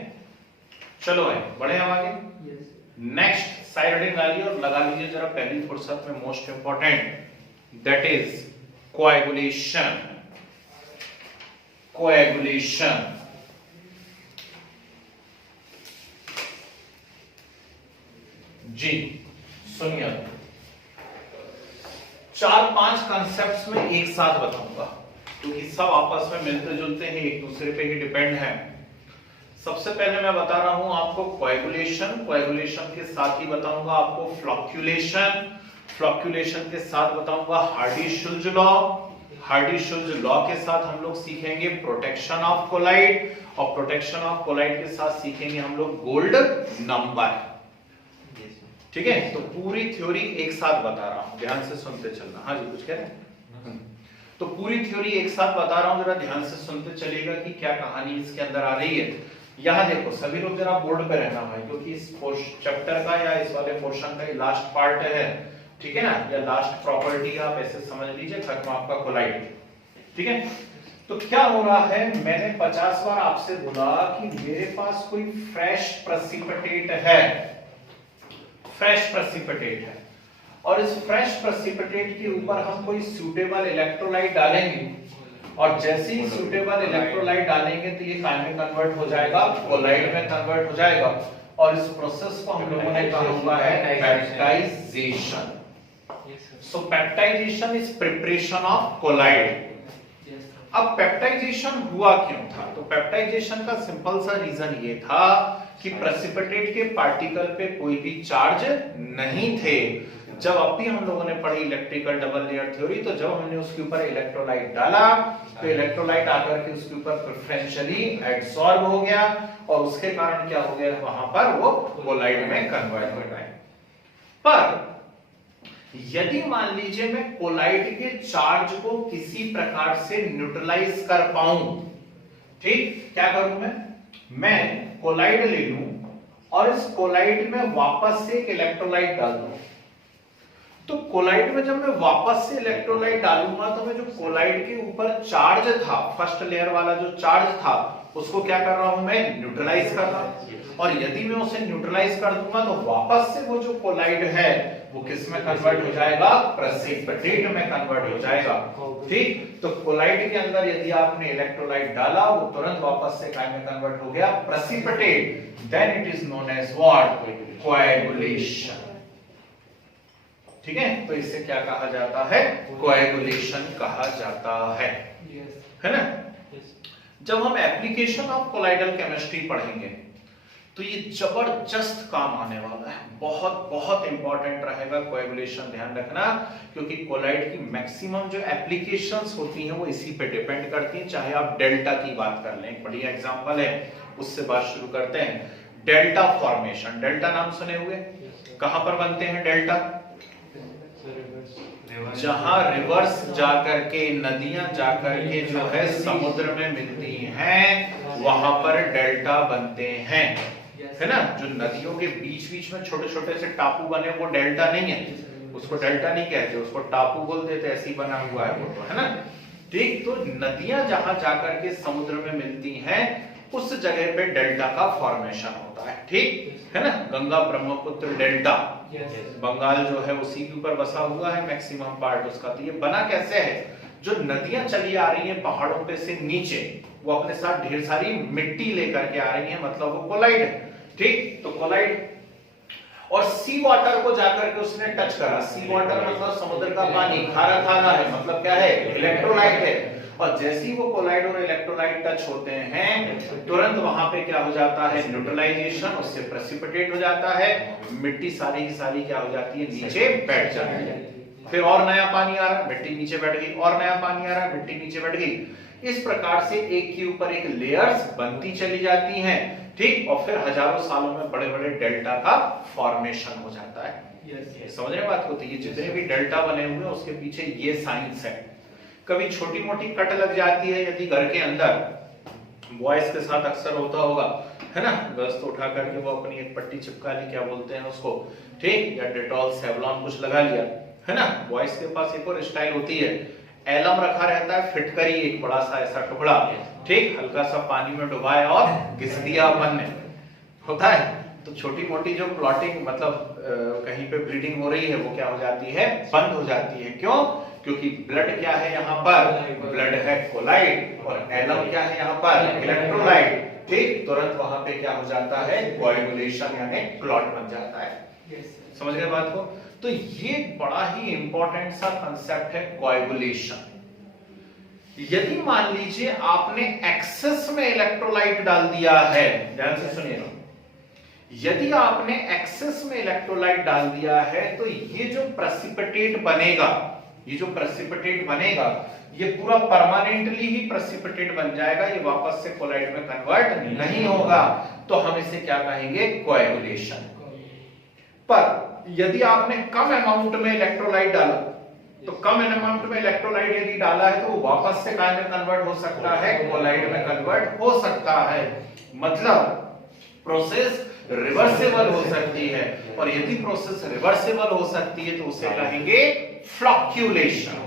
चलो भाई बढ़े हम आगे। नेक्स्ट साइड वैल्यू और लगा लीजिए जरा पहली फुर्सत में most important, that is coagulation. Coagulation जी सुनिए, 4-5 कॉन्सेप्ट्स में एक साथ बताऊंगा क्योंकि सब आपस में मिलते जुलते हैं, एक दूसरे पे ही डिपेंड है। सबसे पहले मैं बता रहा हूं आपको कोएगुलेशन, कोएगुलेशन के साथ ही बताऊंगा आपको फ्लॉक्यूलेशन, फ्लॉक्यूलेशन के साथ बताऊंगा हार्डी-शुल्ज लॉ, हार्डी-शुल्ज लॉ के साथ हम लोग सीखेंगे प्रोटेक्शन ऑफ कोलाइड, और प्रोटेक्शन ऑफ कोलाइड के साथ सीखेंगे हम लोग गोल्ड नंबर। ठीक है, तो पूरी थ्योरी एक साथ बता रहा हूं, ध्यान से सुनते चलना। हाँ जी कुछ कह रहे हैं? तो पूरी थ्योरी एक साथ बता रहा हूं, जरा ध्यान से सुनते चलिएगा कि क्या कहानी इसके अंदर आ रही है। यहां देखो सभी लोग जरा बोर्ड पे रहना भाई, क्योंकि इस चैप्टर का या इस वाले पोर्शन का ये लास्ट पार्ट है, ठीक है ना, या लास्ट प्रॉपर्टी आप ऐसे समझ लीजिए, खत्म आपका कोलाइड। ठीक है, तो क्या हो रहा है, मैंने 50 बार आपसे बोला कि मेरे पास कोई फ्रेश प्रेसिपिटेट है, फ्रेश प्रेसिपिटेट है, और इस फ्रेश प्रेसिपिटेट के ऊपर हम कोई सूटेबल इलेक्ट्रोलाइट डालेंगे, और जैसे ही सूटेबल इलेक्ट्रोलाइट डालेंगे तो ये काय में कन्वर्ट हो जाएगा, कोलाइड में कन्वर्ट हो जाएगा, और इस प्रोसेस को हम लोगों ने कहा हुआ है peptization. So peptization is preparation of colloid. अब पेप्टाइजेशन हुआ क्यों था? तो पेप्टाइजेशन का सिंपल सा रीजन ये था कि प्रेसिपिटेट के पार्टिकल पे कोई भी चार्ज नहीं थे। जब अभी हम लोगों ने पढ़ी इलेक्ट्रिकल डबल लेयर थ्योरी, तो जब हमने उसके ऊपर इलेक्ट्रोलाइट डाला तो इलेक्ट्रोलाइट आकर के उसके ऊपर प्रेफरेंशियली एब्सॉर्ब हो गया, और उसके कारण क्या हो गया, वहां पर वो कोलाइड में कन्वर्ट हो गए। पर यदि मान लीजिए मैं कोलाइड के चार्ज को किसी प्रकार से न्यूट्रलाइज कर पाऊं, ठीक, क्या करूं मैं कोलाइड ले लूं और इस कोलाइड में वापस से एक इलेक्ट्रोलाइट डाल दूं, तो कोलाइड में जब मैं वापस से इलेक्ट्रोलाइट डालूंगा तो मैं जो कोलाइड के ऊपर चार्ज था, फर्स्ट लेयर वाला जो चार्ज था, उसको क्या कर रहा हूं मैं, न्यूट्रलाइज कर रहा हूं। और यदि मैं उसे न्यूट्रलाइज कर दूंगा तो वापस से वो जो कोलाइड है वो किस में कन्वर्ट हो जाएगा, प्रेसिपिटेट में कन्वर्ट हो जाएगा। ठीक, तो कोलाइड के अंदर यदि आपने इलेक्ट्रोलाइट डाला वो तुरंत वापस से काय में कन्वर्ट हो गया, precipitate, then it is known as what, coagulation. ठीक है, तो इसे क्या कहा जाता है, कोएगुलेशन कहा जाता है ना। जब हम एप्लीकेशन ऑफ कोलाइडल केमिस्ट्री पढ़ेंगे तो ये जबरदस्त काम आने वाला है, बहुत बहुत इंपॉर्टेंट रहेगा कोएगुलेशन, ध्यान रखना, क्योंकि कोलाइड की मैक्सिमम जो एप्लीकेशंस होती हैं वो इसी पे डिपेंड करती हैं। चाहे आप डेल्टा की बात कर लें, बढ़िया एग्जांपल है, उससे बात शुरू करते हैं। डेल्टा फॉर्मेशन, डेल्टा नाम सुने हुए, कहां पर बनते हैं डेल्टा, जहां रिवर्स जाकर के, नदियां जाकर के जो है समुद्र में मिलती हैं, वहां पर डेल्टा बनते हैं, है ना। जो नदियों के बीच बीच में छोटे छोटे से टापू बने वो डेल्टा नहीं है, उसको डेल्टा नहीं कहते, उसको टापू बोलते थे, ऐसे ही बना हुआ है वो, है ना। ठीक, तो नदियां जहां जाकर के समुद्र में मिलती हैं उस जगह पे डेल्टा का फॉर्मेशन होता है, ठीक है ना। गंगा ब्रह्मपुत्र डेल्टा, बंगाल जो है उसी के ऊपर बसा हुआ है मैक्सिमम पार्ट उसका। तो ये बना कैसे है, जो नदियां चली आ रही हैं पहाड़ों पे से नीचे, वो अपने साथ ढेर सारी मिट्टी लेकर के आ रही है, मतलब वो कोलाइड है, ठीक। तो कोलाइड और सी वाटर को जाकर के उसने टच करा, सी वाटर मतलब समुद्र का पानी, खारा खारा है, मतलब क्या है, इलेक्ट्रोलाइट है। और जैसे ही वो कोलाइड और इलेक्ट्रोलाइट टच होते हैं तुरंत वहां पे क्या हो जाता है, न्यूट्रलाइजेशन, उससे प्रेसिपिटेट हो जाता है, मिट्टी सारी की सारी क्या हो जाती है, नीचे बैठ जाती है। फिर और नया पानी आ रहा है, मिट्टी नीचे बैठ गई, और नया पानी आ रहा है, मिट्टी नीचे बैठ गई। इस प्रकार से एक के ऊपर एक लेयर्स बनती चली जाती हैं, ठीक, और फिर हजारों सालों में बड़े बड़े डेल्टा का फॉर्मेशन हो जाता है। समझ रहे बात को? तो ये जितने भी डेल्टा बने हुए हैं उसके पीछे ये साइंस है। कभी छोटी मोटी कट लग जाती है, यदि घर के अंदर, बॉयज के साथ अक्सर होता होगा, है ना, दस्त उठा करके वो अपनी एक पट्टी चिपका ली, क्या बोलते हैं उसको, ठीक, या डेटॉल सेवलॉन कुछ लगा लिया, है ना। बॉयज के पास एक और स्टाइल होती है, एलम रखा रहता है, फिटकरी एक बड़ा सा ऐसा टुकड़ा, ठीक, हल्का सा पानी में डुबाया और घिस दिया अपन ने, होता है। तो छोटी मोटी जो क्लॉटिंग मतलब कहीं पे ब्लीडिंग हो रही है वो क्या हो जाती है, बंद हो जाती है। क्यों? क्योंकि ब्लड क्या है यहाँ पर, ब्लड है कोलाइड, और एलम क्या है यहाँ पर, इलेक्ट्रोलाइट, ठीक, तुरंत वहां पे क्या हो जाता है, कोएगुलेशन यानी क्लॉट बन जाता है। समझ गए बात को? तो ये बड़ा ही इंपॉर्टेंट सा कंसेप्ट है कोएगुलेशन। यदि मान लीजिए आपने एक्सेस में इलेक्ट्रोलाइट डाल दिया है, ध्यान से सुनिए, यदि आपने एक्सेस में इलेक्ट्रोलाइट डाल दिया है तो ये जो प्रेसिपिटेट बनेगा, ये जो प्रेसिपिटेट बनेगा ये पूरा परमानेंटली ही प्रेसिपिटेट बन जाएगा, ये वापस से कोलाइट में कन्वर्ट नहीं होगा, तो हम इसे क्या कहेंगे, कोएगुलेशन। पर यदि आपने कम अमाउंट में इलेक्ट्रोलाइट डाला, तो कम अमाउंट में इलेक्ट्रोलाइट यदि डाला है तो वो वापस से काय में कन्वर्ट हो सकता है, कोलाइट में कन्वर्ट हो सकता है। मतलब प्रोसेस रिवर्सेबल हो सकती है, और यदि प्रोसेस रिवर्सेबल हो सकती है तो उसे कहेंगे फ्लॉक्यूलेशन।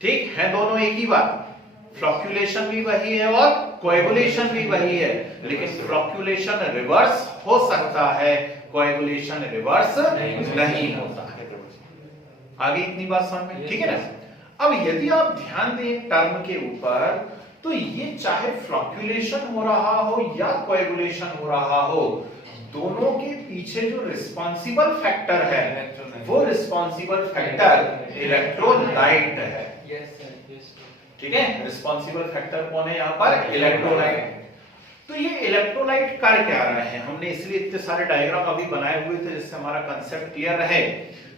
ठीक है, दोनों एक ही बात, फ्लॉक्यूलेशन भी वही है और कोएगुलेशन भी वही है, लेकिन फ्लॉक्यूलेशन रिवर्स हो सकता है, कोएगुलेशन रिवर्स नहीं होता है। आगे इतनी बात समझ में, ठीक है ना। अब यदि आप ध्यान दें टर्म के ऊपर, तो ये चाहे फ्लॉक्यूलेशन हो रहा हो या कोएगुलेशन हो रहा हो, दोनों के पीछे जो रिस्पॉन्सिबल फैक्टर है वो रिस्पॉन्सिबल फैक्टर इलेक्ट्रोलाइट है। ठीक है, रिस्पॉन्सिबल फैक्टर कौन है यहाँ पर, इलेक्ट्रोलाइट। तो ये इलेक्ट्रोलाइट कर क्या रहे हैं, हमने इसलिए इतने सारे डायग्राम अभी बनाए हुए थे जिससे हमारा कंसेप्ट क्लियर रहे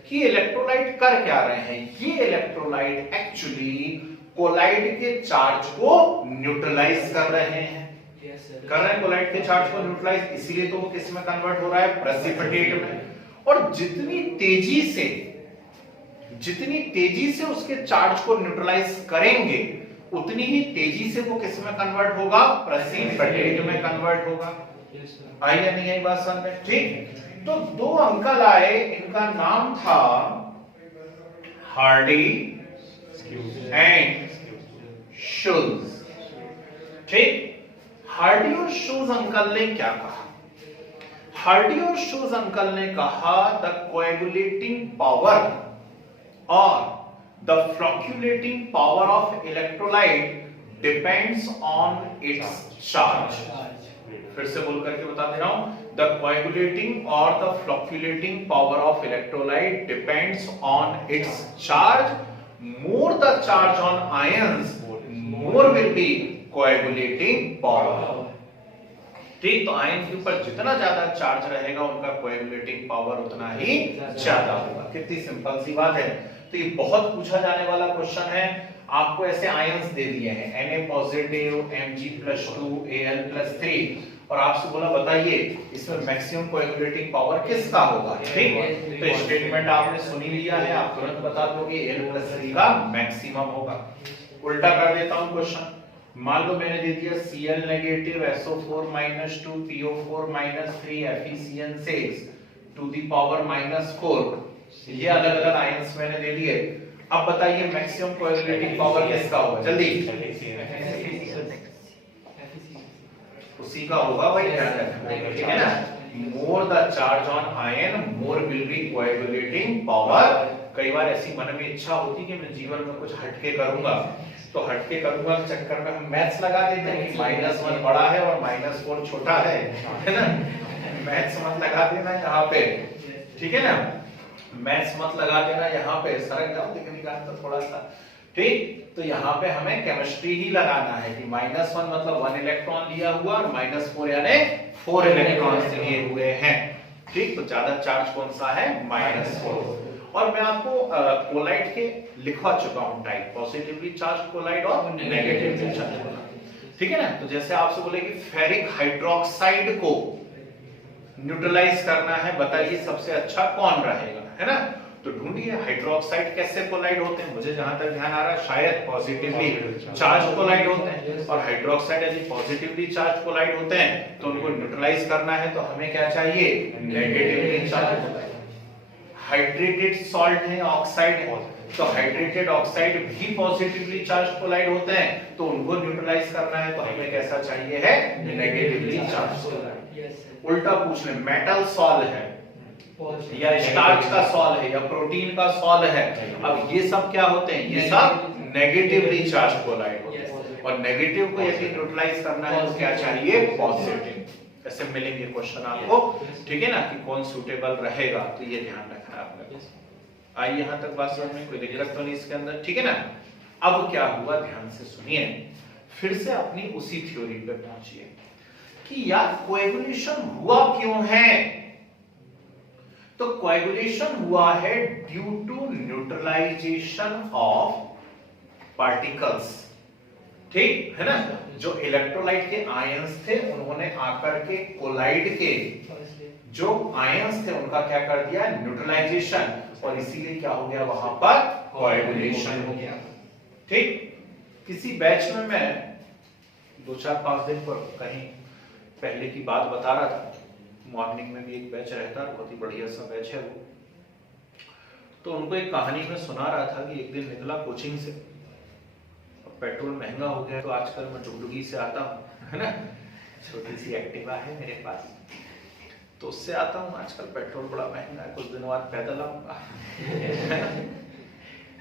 कि इलेक्ट्रोलाइट कर क्या रहे हैं। ये इलेक्ट्रोलाइट एक्चुअली कोलाइड के चार्ज को न्यूट्रलाइज कर रहे हैं, कर रहे हैं कोलाइड के चार्ज को न्यूट्रलाइज, इसीलिए तो वो किस में कन्वर्ट हो रहा है, प्रेसिपिटेट में। और जितनी तेजी से उसके चार्ज को न्यूट्रलाइज करेंगे उतनी ही तेजी से वो किस में कन्वर्ट होगा, प्रेसिपिटेट में कन्वर्ट होगा। आई या नहीं आई बात समझ में? ठीक, तो दो अंकल आए, इनका नाम था हार्डी एंड शुल्ज। ठीक, हार्डी और शुल्ज अंकल ने क्या कहा, हार्डी और शुल्ज अंकल ने कहा द कोएगुलेटिंग पावर और the flocculating power of electrolyte depends on its charge. फिर से बोल करके बता दे रहा हूं, द कोएगुलेटिंग और the flocculating power of electrolyte depends on its charge. More the charge on ions, more will be coagulating power. ठीक, तो आयन के ऊपर जितना ज्यादा चार्ज रहेगा उनका कोएगुलेटिंग पावर उतना ही ज्यादा होगा। कितनी सिंपल सी बात है। तो ये बहुत पूछा जाने वाला क्वेश्चन है। आपको ऐसे आयंस दे दिए हैं, Na पॉजिटिव, Mg+2, Al+3, और आपसे बोला बताइए इसमें मैक्सिमम कोएगुलेटिंग पावर किसका होगा। ठीक, तो स्टेटमेंट आपने सुनी लिया है, आप तुरंत बता दोगे Al+3 का मैक्सिमम होगा। उल्टा कर देता हूं क्वेश्चन, मान लो मैंने दे दिया Cl negative, SO4-2, PO4-3, FeCN6 to the power -4, ये अलग अलग आयंस मैंने दे दिए। अब बताइए मैक्सिमम कोएगुलेटिंग पावर किसका होगा, जल्दी। उसी का होगा भाई, ठीक है ना। More the charge on ion more will be coagulating power. कई बार ऐसी मन में इच्छा होती कि मैं जीवन में कुछ हटके करूंगा, तो हटके करूंगा के चक्कर में हम मैथ्स लगा देते हैं कि -1 बड़ा है और -4 छोटा है ना। मैथ्स मत लगा देना यहाँ पे, ठीक है ना, मैथ्स मत लगा देना यहाँ पे, सरक जाओ दिखने का तो थोड़ा सा। ठीक, तो यहाँ पे हमें केमिस्ट्री ही लगाना है कि -1 मतलब 1 इलेक्ट्रॉन लिया हुआ और -4 यानी 4 इलेक्ट्रॉन लिए हुए हैं। ठीक, तो ज्यादा चार्ज कौन सा है, -4। और मैं आपको कोलाइड के लिखवा चुका हूं टाइप, पॉजिटिवली चार्ज कोलाइड और नेगेटिवली चार्ज कोलाइड, ठीक है ना। तो जैसे आपसे बोले कि फेरिक हाइड्रोक्साइड को न्यूट्रलाइज करना है, बताइए सबसे अच्छा कौन रहेगा, है ना। तो ढूंढिए हाइड्रोक्साइड कैसे कोलाइड होते हैं। मुझे जहां तक ध्यान आ रहा है शायद पॉजिटिवली चार्ज कोलाइड होते हैं, और हाइड्रोक्साइड यदि पॉजिटिवली चार्ज कोलाइड होते हैं तो उनको न्यूट्रलाइज करना है तो हमें क्या चाहिए, negatively charge colloid. Hydrated salt है, ऑक्साइड है, तो हाइड्रेटेड ऑक्साइड भी पॉजिटिवली चार्ज कोलाइड होते हैं तो उनको न्यूट्रलाइज करना है तो हमें कैसा चाहिए है, नेगेटिवली चार्ज कोलाइड। उल्टा पूछ ले, मेटल सॉल है या स्टार्च का सॉल है या प्रोटीन का सॉल है, अब ये सब क्या होते हैं, ये सब नेगेटिवली चार्ज कोलाइड होते हैं, और नेगेटिव को यदि न्यूट्रलाइज करना है तो क्या चाहिए, पॉजिटिव। ऐसे मिलेंगे क्वेश्चन आपको, ठीक है ना, कि कौन सूटेबल रहेगा, तो ये ध्यान रखना है आपने। आई यहां तक बात समझ में, कोई दिक्कत तो नहीं इसके अंदर, ठीक है ना। अब क्या हुआ, ध्यान से सुनिए, फिर से अपनी उसी थ्योरी पे पहुंचिए कि यार कोएगुलेशन हुआ क्यों है। तो कोएगुलेशन हुआ है due to neutralization of particles, ठीक है ना। जो इलेक्ट्रोलाइट के आयंस थे उन्होंने आकर के कोलाइड के जो आयंस थे उनका क्या कर दिया, न्यूट्रलाइजेशन, और इसीलिए क्या हो गया, वहां पर कोएगुलेशन हो गया, ठीक। किसी बैच में मैं 2-4-5 दिन पर कहीं पहले की बात बता रहा था, मॉर्निंग में भी एक बैच रहता है, बहुत ही बढ़िया सा बैच है वो। तो उनको एक कहानी में सुना रहा था कि एक दिन निकला कोचिंग से, अब पेट्रोल महंगा हो गया तो आजकल मैं डुगडुगी से आता हूँ, है ना, छोटी सी एक्टिवा है मेरे पास, तो उससे आता हूँ। आजकल पेट्रोल बड़ा महंगा है, कुछ दिनों बाद पैदल आऊंगा।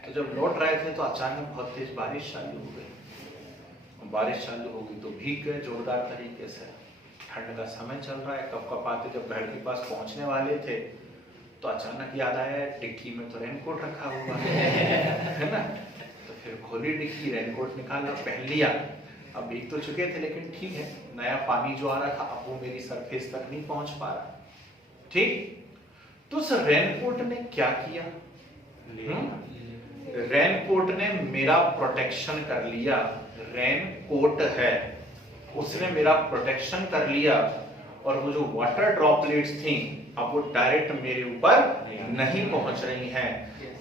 तो जब लौट रहे थे तो अचानक बहुत तेज बारिश चालू हो गई, बारिश चालू होगी तो भीग गए जोरदार तरीके से। ठंड का समय चल रहा है, कब आते, जब घर के पास पहुंचने वाले थे तो अचानक याद आया डिक्की में तो रेनकोट रखा हुआ है ना। तो फिर खोली डिक्की, रेनकोट निकाला, पहन लिया। अब भीग तो चुके थे लेकिन ठीक है, नया पानी जो आ रहा था अब वो मेरी सरफेस तक नहीं पहुंच पा रहा, ठीक। तो उस रेनकोट ने क्या किया, रेनकोट ने मेरा प्रोटेक्शन कर लिया। रेनकोट है, उसने मेरा प्रोटेक्शन कर लिया, और वो जो वाटर ड्रॉपलेट्स थी अब वो डायरेक्ट मेरे ऊपर नहीं पहुंच रही हैं,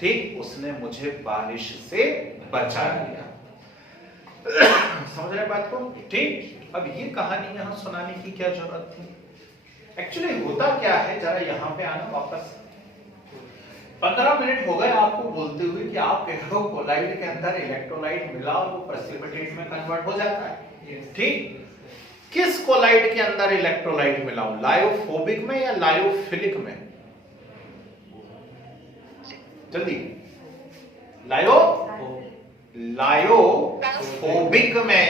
ठीक। उसने मुझे बारिश से बचा लिया। समझ रहे बात को, ठीक। अब ये कहानी यहां सुनाने की क्या जरूरत थी। एक्चुअली होता क्या है, जरा यहां पे आना वापस। 15 मिनट हो गए आपको बोलते हुए कि आप कह रहे हो कोलाइड के अंदर इलेक्ट्रोलाइट मिला और वो प्रेसिपिटेट में कन्वर्ट हो जाता है, ठीक। किस कोलाइड के अंदर इलेक्ट्रोलाइट मिलाऊं, लायोफोबिक में या लायोफिलिक में, जल्दी। लायोफोबिक में।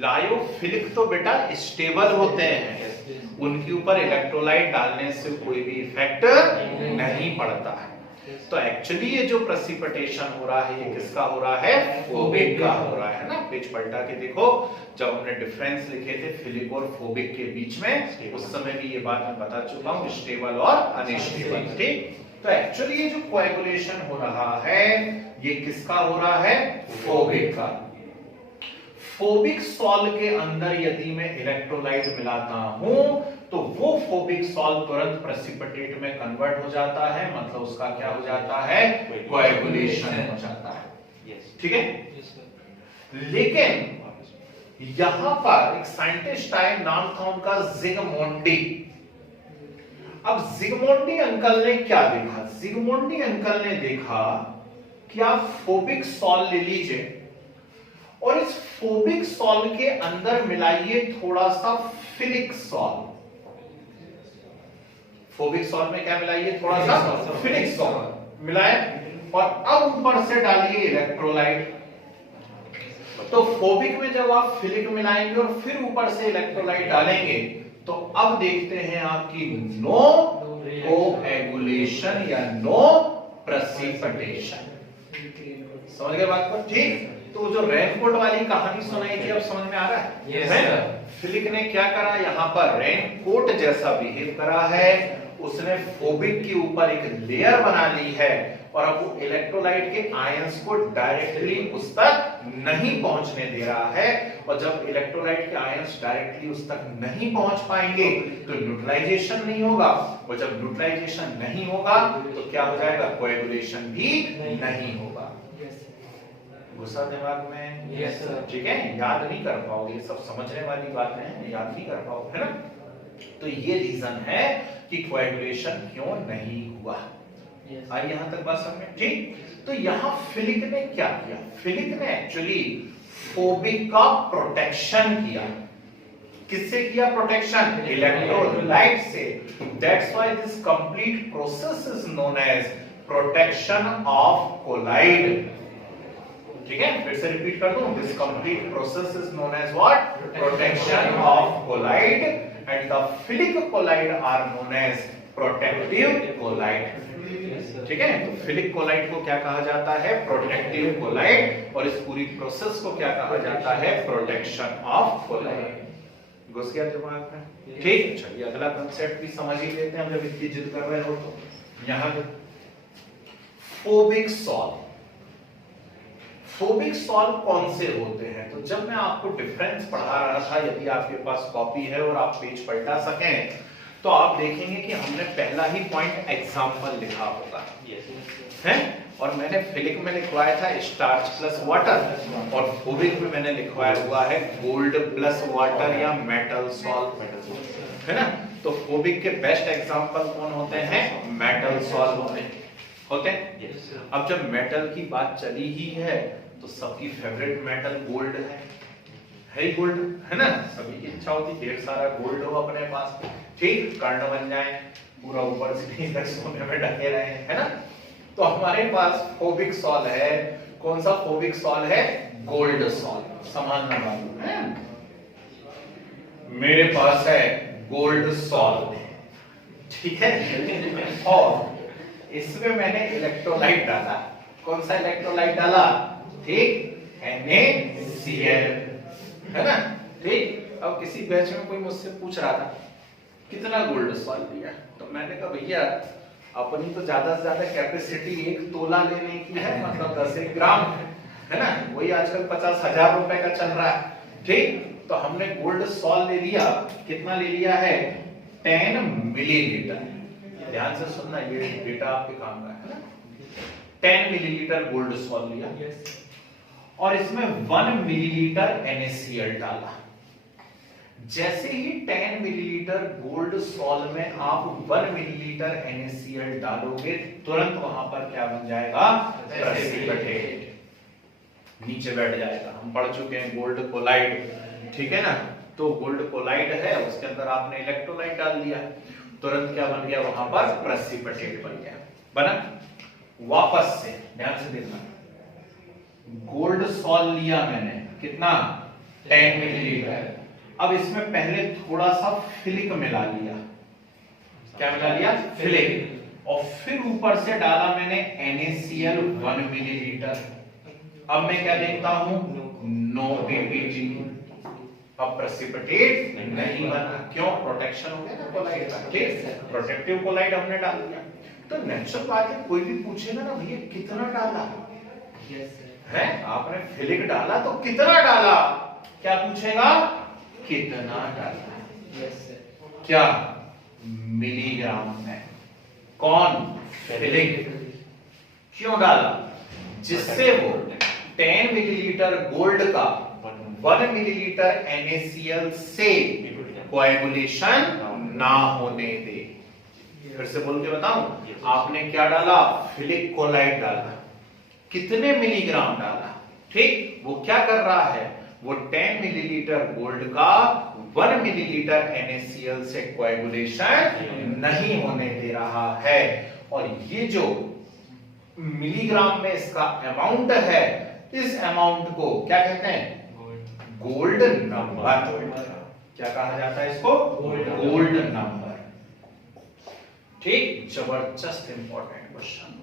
लायोफिलिक तो बेटा स्टेबल होते हैं, उनके ऊपर इलेक्ट्रोलाइट डालने से कोई भी इफेक्ट नहीं पड़ता है। तो एक्चुअली ये जो प्रेसिपिटेशन हो रहा है ये किसका हो रहा है, फोबिक का हो रहा है ना। पेज पलटा के देखो, जब हमने डिफरेंस लिखे थे फिलिक और फोबिक के बीच में, उस समय भी ये बात मैं बता चुका हूं, स्टेबल और अनस्टेबल, ठीक। तो एक्चुअली ये जो कोएगुलेशन हो रहा है ये किसका हो रहा है, फोबिक का। फोबिक सॉल्ट के अंदर यदि मैं इलेक्ट्रोलाइट मिलाता हूं तो वो फोबिक सॉल्ट तुरंत प्रेसिपिटेट में कन्वर्ट हो जाता है, मतलब उसका क्या हो जाता है, कोएगुलेशन हो जाता है, ठीक है। लेकिन यहां पर एक साइंटिस्ट आए, नाम था उनका जिगमोंडी। अब जिगमोंडी अंकल ने क्या देखा, जिगमोंडी अंकल ने देखा कि आप फोबिक सॉल्ट ले लीजिए और इस फोबिक सॉल्ट के अंदर मिलाइए थोड़ा सा फिलिक सॉल्ट। फोबिक सॉल्ट में क्या मिलाइए, थोड़ा सा फिलिक सॉल्ट मिलाए, और अब ऊपर से डालिए इलेक्ट्रोलाइट। तो फोबिक में जब आप फिलिक मिलाएंगे और फिर ऊपर से इलेक्ट्रोलाइट डालेंगे तो अब देखते हैं आपकी नो कोएगुलेशन या नो प्रेसिपिटेशन। समझ गए बात को, ठीक। तो जो रेनकोट वाली कहानी सुनाई थी अब समझ में आ रहा है? Yes, है? sir. फिलिक ने क्या करा, यहाँ पर रेनकोट जैसा बिहेव करा है, उसने फोबिक के ऊपर एक लेयर बना ली है और अब वो इलेक्ट्रोलाइट के आयंस को डायरेक्टली उस तक नहीं पहुंचने दे रहा है। और जब इलेक्ट्रोलाइट के आयंस डायरेक्टली उस तक नहीं पहुंच पाएंगे तो न्यूट्रलाइजेशन नहीं होगा, और जब न्यूट्रलाइजेशन नहीं होगा तो क्या हो जाएगा, कोएगुलेशन भी नहीं होगा। गुस्सा दिमाग में? Yes, sir. ठीक है, याद नहीं कर पाओगे, ये सब समझने वाली बातें हैं, याद नहीं कर पाओगे, है ना? तो ये रीजन है कि कोएगुलेशन क्यों नहीं हुआ। आई यहां तक बात समझ में? ठीक। तो यहां फिलिक ने क्या किया, फिलिक ने एक्चुअली फोबिक का प्रोटेक्शन किया। किससे किया प्रोटेक्शन? इलेक्ट्रोलाइट से। That's why this complete process is known as protection of colloid. ठीक है, फिर से रिपीट कर दूं, this complete process is known as what? Protection of colloid, and the philic colloid are known as protective colloid. ठीक है, तो philic collide को क्या कहा जाता है? Protective colloid. और इस पूरी प्रोसेस को क्या कहा जाता है? Protection of colloid. घुस गया दिमाग में? ठीक, चलिए अगला कांसेप्ट भी समझ ही लेते हैं, हम जब इतनी जिद कर रहे हो तो। यहां फोबिक सॉल्व, फोबिक सॉल्व कौन से होते हैं? तो जब मैं आपको डिफरेंस पढ़ा रहा था, यदि आपके पास कॉपी है और आप पेज पलटा सकें तो आप देखेंगे कि हमने पहला ही पॉइंट एग्जांपल लिखा होगा, है? और मैंने फिलिक में लिखवाया था स्टार्च प्लस वाटर, और फोबिक में मैंने लिखवाया हुआ है गोल्ड प्लस वाटर या मेटल सॉल्व, है ना? तो फोबिक के बेस्ट एग्जांपल कौन होते हैं? मेटल सॉल्व होते हैं। अब जब मेटल की बात चली ही है तो सबकी फेवरेट मेटल गोल्ड है ही गोल्ड, है ना? सभी की इच्छा होती ढेर सारा गोल्ड हो अपने पास, ठीक, कर्ण बन जाए, पूरा ऊपर से नीचे तक सोने में ढके रहे, है ना? तो हमारे पास फोबिक सॉल्व है, कौन सा फोबिक सॉल्व है? Gold solve. समझना मालूम है, मेरे पास है गोल्ड सॉल्व, ठीक है? और इसमें मैंने इलेक्ट्रोलाइट डाला, कौन सा इलेक्ट्रोलाइट डाला? ठीक, NaCl, है ना? ठीक। अब किसी बैच में कोई मुझसे पूछ रहा था कितना गोल्ड सॉल्व लिया, तो मैंने कहा भैया अपनी तो ज्यादा से ज्यादा कैपेसिटी 1 तोला लेने की है, मतलब 10 ग्राम, है ना? वही आजकल 50,000 रुपए का चल रहा है, ठीक? तो हमने गोल्ड सॉल्व ले लिया, कितना ले लिया है? 10 मिलीलीटर। ध्यान से सुनना, ये डेटा आपके काम का है ना? 10 मिलीलीटर गोल्ड सॉल्व लिया और इसमें 1 मिलीलीटर NaCl डाला। जैसे ही 10 मिलीलीटर गोल्ड सॉल्व में आप 1 मिलीलीटर NaCl डालोगे, तुरंत वहां पर क्या बन जाएगा? प्रेसिपिटेट, नीचे बैठ जाएगा। हम पढ़ चुके हैं गोल्ड कोलाइड, ठीक है ना? तो गोल्ड कोलाइड है, उसके अंदर आपने इलेक्ट्रोलाइट डाल दिया, तुरंत क्या बन गया? वहां पर प्रेसिपिटेट बन गया। बना? वापस से ध्यान से देखना, गोल्ड सॉल्व लिया मैंने, कितना? 10 मिलीलीटर। अब इसमें पहले थोड़ा सा फिलिक मिला लिया, क्या मिला लिया? फिलिक। और फिर ऊपर से डाला मैंने NaCl 1 मिलीलीटर। अब मैं क्या देखता हूं? No PPG। अब प्रेसिपिटेट नहीं बना, क्यों? प्रोटेक्शन हो गया ना कोलाइड का, ठीक? प्रोटेक्टिव कोलाइड हमने डाल दिया। तो नेचुरल बात है, कोई भी पूछेगा ना भैया कितना डाला है, आपने फिलिक डाला तो कितना डाला, क्या पूछेगा? कितना डाला, क्या? मिलीग्राम में। कौन? फिलिक। क्यों डाला? जिससे वो 10 मिलीलीटर गोल्ड का 1 मिलीलीटर NaCl से कोएगुलेशन ना होने दे। फिर से बोल के बताऊं, आपने क्या डाला? फिलिक कोलाइड डाला, कितने मिलीग्राम डाला, ठीक? वो क्या कर रहा है? वो 10 मिलीलीटर गोल्ड का 1 मिलीलीटर NaCl से कोएगुलेशन नहीं होने दे रहा है। और ये जो मिलीग्राम में इसका अमाउंट है, इस अमाउंट को क्या कहते हैं? Gold number. क्या कहा जाता है इसको? Gold number. ठीक, जबरदस्त इंपॉर्टेंट क्वेश्चन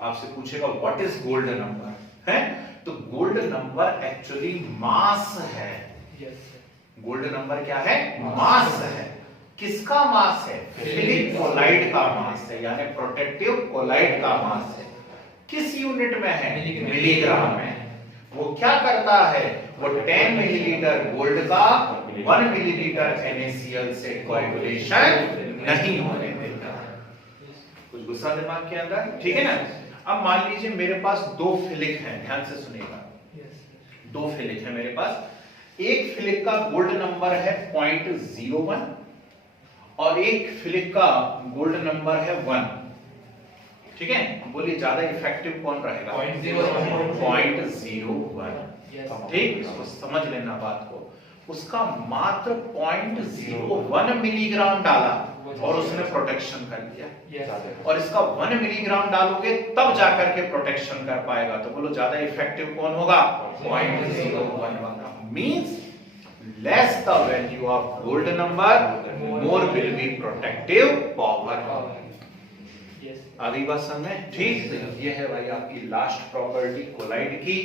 आपसे पूछेगा व्हाट इज गोल्ड नंबर, है? तो गोल्ड नंबर एक्चुअली मास है। गोल्ड नंबर क्या है? मास है। किसका मास है? फिलिक कोलाइड का मास है, यानी प्रोटेक्टिव कोलाइड का मास है। किस यूनिट में है? मिलीग्राम में। वो क्या करता है? वो 10 मिलीलीटर गोल्ड का 1 मिलीलीटर NaCl से कोएगुलेशन नहीं होने देता। कुछ गुस्सा दिमाग के अंदर? ठीक है ना। अब मान लीजिए मेरे पास दो फिलिक हैं, ध्यान से सुनिएगा। दो फिलिक है मेरे पास। एक फिलिक का गोल्ड नंबर है 0.01 और एक फिलिक का गोल्ड नंबर है 1। ठीक है, बोलिए ज्यादा इफेक्टिव कौन रहेगा? 0.01। ठीक, इसको समझ लेना बात को। उसका मात्र 0.01 मिलीग्राम डाला और उसने प्रोटेक्शन कर दिया। और इसका 1 मिलीग्राम डालोगे तब जाकर के प्रोटेक्शन कर पाएगा। तो बोलो ज्यादा इफेक्टिव कौन होगा? 0.01 वाला। Means less the value of gold number, more will be protective power. आगे बात समझ में? ठीक, ये है भाई आपकी लास्ट प्रॉपर्टी कोलाइड की,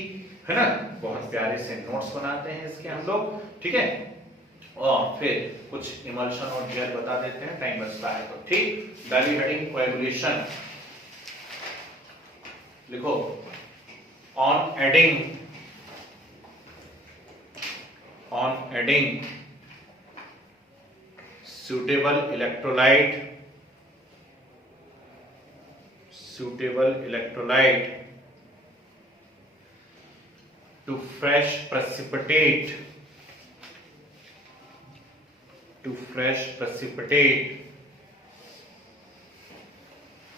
है ना। बहुत प्यारे से नोट्स बनाते हैं इसके हम लोग, ठीक है। और फिर कुछ इमल्शन और जेल बता देते हैं, टाइम बचता है तो। ठीक, डाली हेडिंग कोएगुलेशन लिखो। On adding suitable electrolyte to fresh precipitate,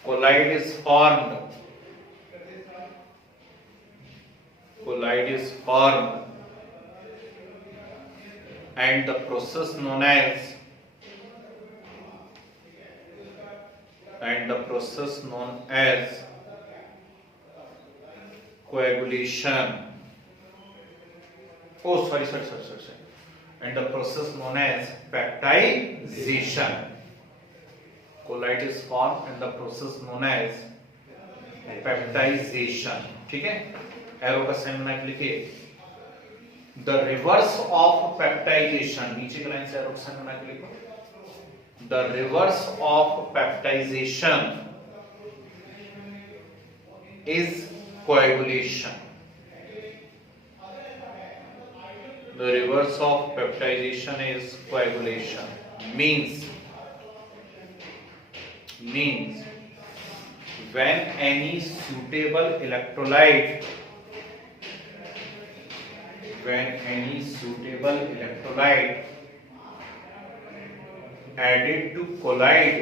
colloid is formed and the process known as coagulation. And the process known as peptidization. Colloid is formed and the process known as peptidization. ठीक है, arrow का sign बना के लिखिए। The reverse of peptidization, नीचे की line से arrow का साइन बना के लिखो। The reverse of peptidization is coagulation. The reverse of peptidization is coagulation. Means when any suitable electrolyte added to colloid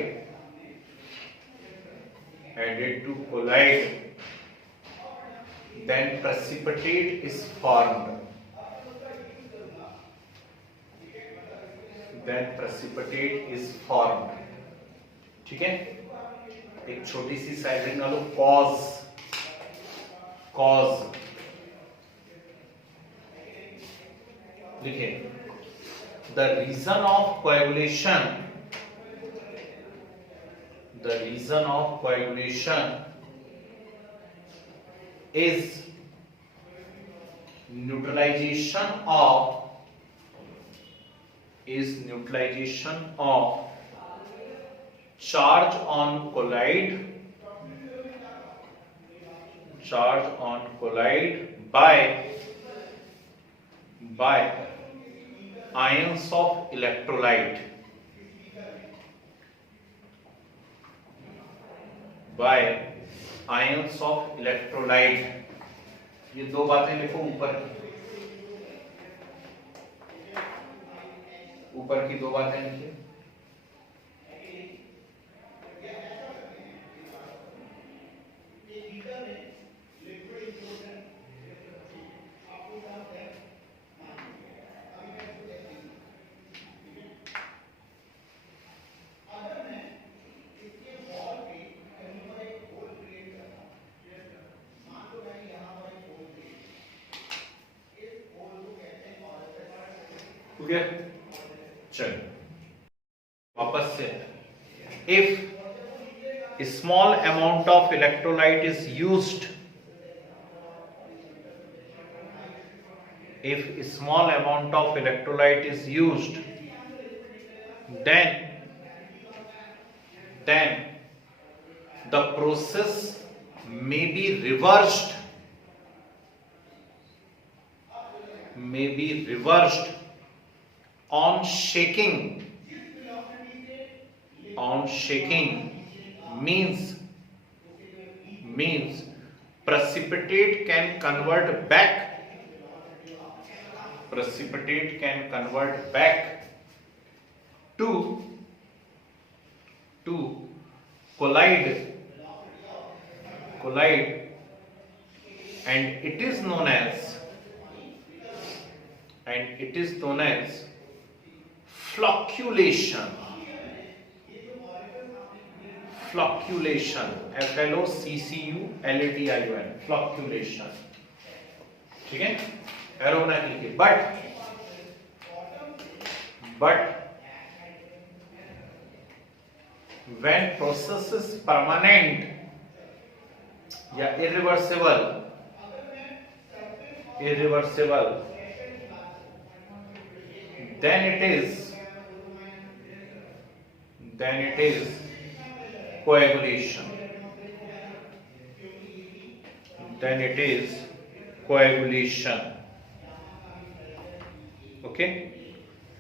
then precipitate is formed. ठीक है, एक छोटी सी साइड बना लो। कॉज लिखे। The reason of coagulation is neutralization of charge on colloid by ions of electrolyte. ये दो बातें लिखो ऊपर की दो बातें लिखिए। चलिए वापस से। If a small amount of electrolyte is used if a small amount of electrolyte is used, then the process may be reversed on shaking. Means precipitate can convert back to collide, and it is known as flocculation. FLOCCULATION, flocculation. ठीक है, arrow बना के लिखिए. but when process is permanent या irreversible, then it is coagulation. Okay,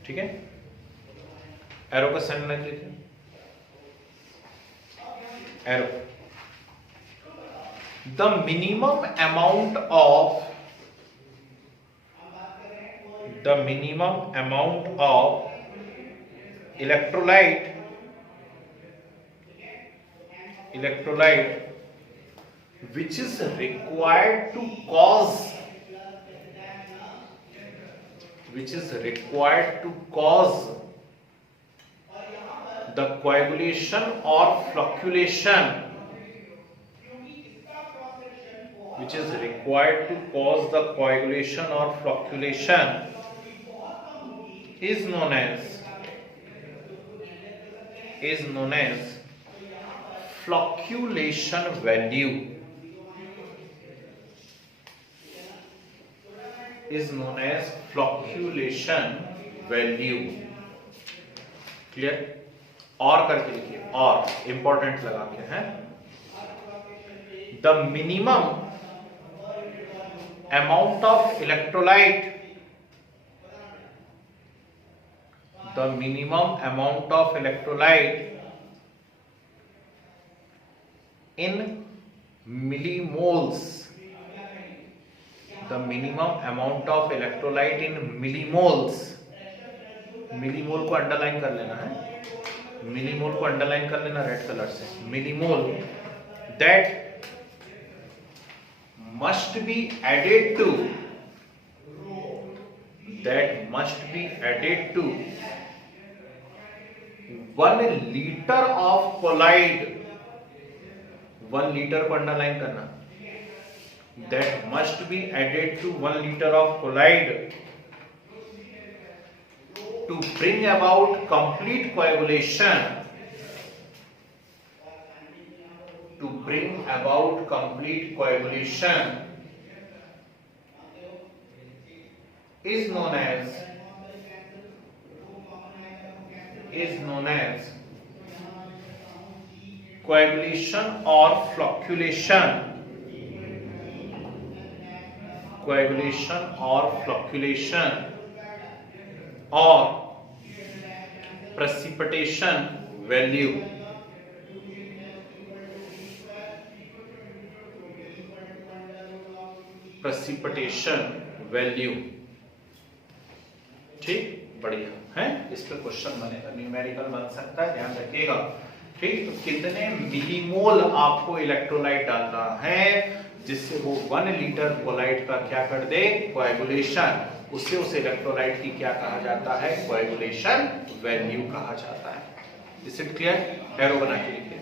ठीक है. Arrow का sign लगा लीजिए. Arrow. The minimum amount of electrolyte which is required to cause the coagulation or flocculation, is known as flocculation value. Clear. और करके लिखिए, और इंपॉर्टेंट लगा के हैं. The minimum amount of electrolyte in millimoles. Millimole को अंडरलाइन कर लेना है. रेड कलर से. Millimole that must be added to 1 liter of colloid. 1 liter को अंडरलाइन करना. That must be added to 1 liter of colloid to bring about complete coagulation. Is known as coagulation or flocculation. Or precipitation value. ठीक, बढ़िया है. इस पे question बनेगा, numerical बन सकता है, ध्यान रखिएगा. ठीक, तो कितने मिलीमोल आपको इलेक्ट्रोलाइट डालना है जिससे वो 1 लीटर कोलाइट का क्या कर दे, कोएगुलेशन. उससे उस इलेक्ट्रोलाइट की क्या कहा जाता है, कोएगुलेशन वैल्यू कहा जाता है. Is it clear. एरो बना के लिखिए.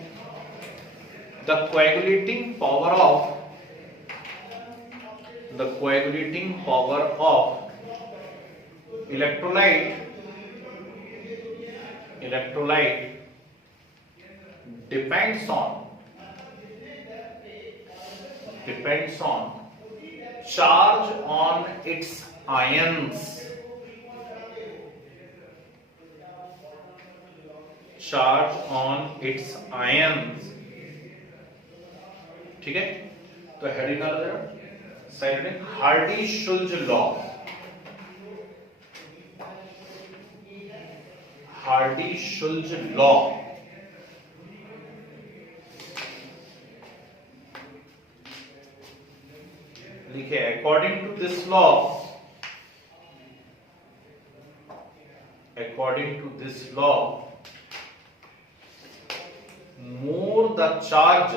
The coagulating power of electrolyte depends on charge on its ions, charge on its ions. ठीक है, तो हेडिंग आ जाएगा साइड में हार्डी-शुल्ज लॉ। हार्डी-शुल्ज लॉ लिखे, according to this law, according to this law, more the charge,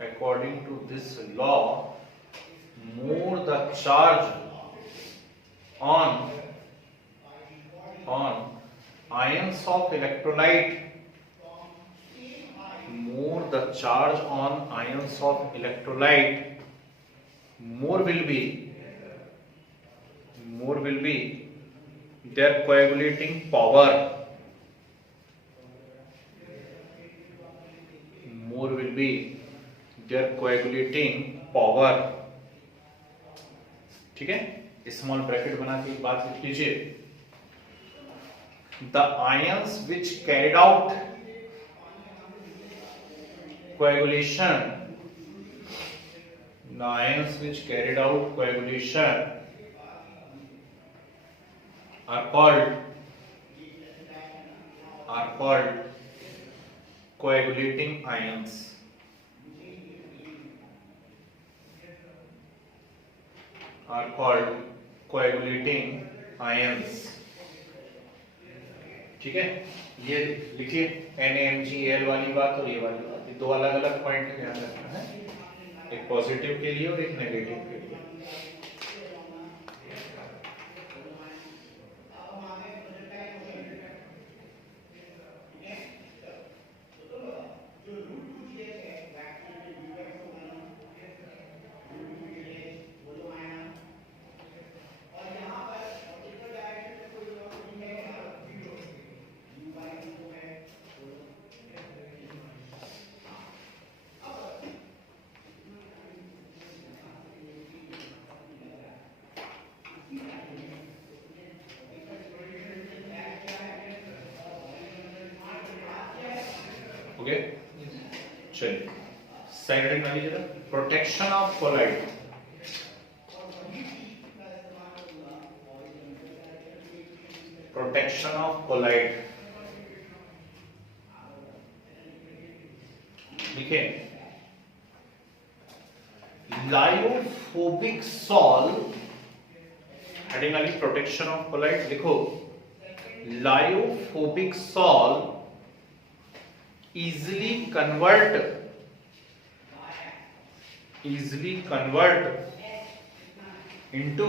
according to this law, more the charge on ions of electrolyte, more the charge on ions of electrolyte, more will be their coagulating power, more will be their coagulating power। ठीक है, small bracket बना के एक बात लिख लीजिए, the ions which carried out coagulation, the ions which carried out coagulation are called coagulating ions। are called coagulating ions। ठीक है, ये लिखिए NaMgAl वाली बात और ये वाली बात, ये दो अलग अलग पॉइंट का ध्यान रखना है, एक पॉजिटिव के लिए और एक नेगेटिव के लिए। ओके, चलिए साइड हेडिंग बना लीजिएगा, protection of colloid. Protection of colloid लिखे, लायोफोबिक सॉल, हेडिंग वाली प्रोटेक्शन ऑफ कोलाइड लिखो, lyophobic sol easily convert into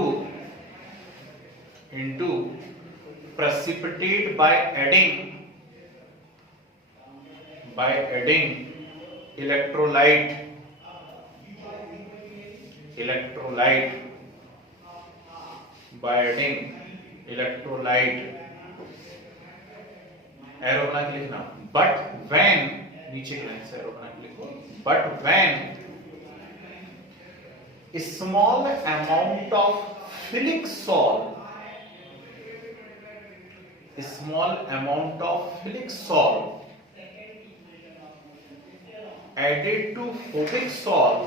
precipitate by adding electrolyte by adding electrolyte, arrow बना के लिखना, but when, नीचे की लाइन से एरो बना के लिखो, but when small amount of phthalic salt, small amount of phthalic salt added to phobic salt,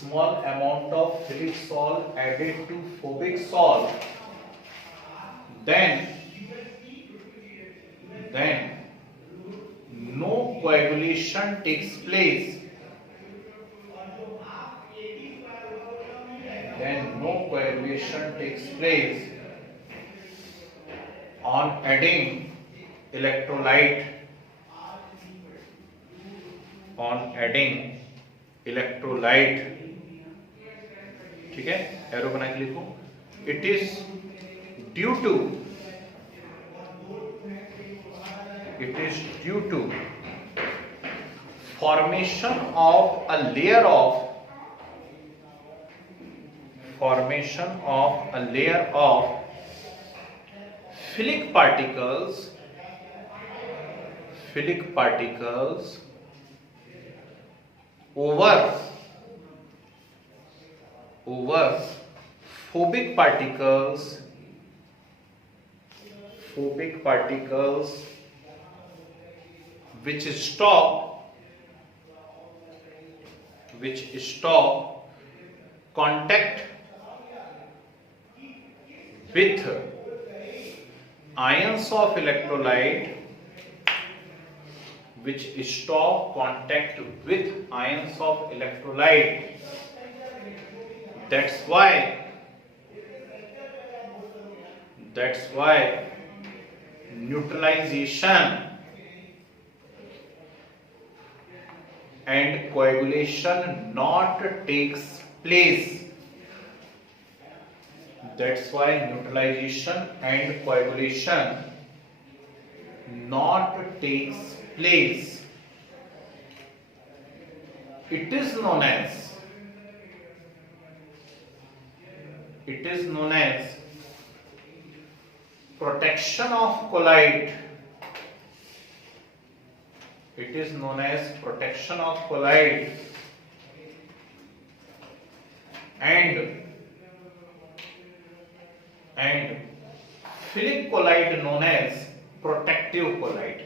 small amount of phthalic salt added to phobic salt, then no coagulation takes place, on adding electrolyte, ठीक है, arrow बना के लिखो, it is due to formation of a layer of phthalic particles over over phobic particles which stop contact with ions of electrolyte that's why neutralization and coagulation not takes place. That's why neutralization and coagulation not takes place. It is known as protection of colloid. It is known as protection of colloid and philic colloid known as protective colloid.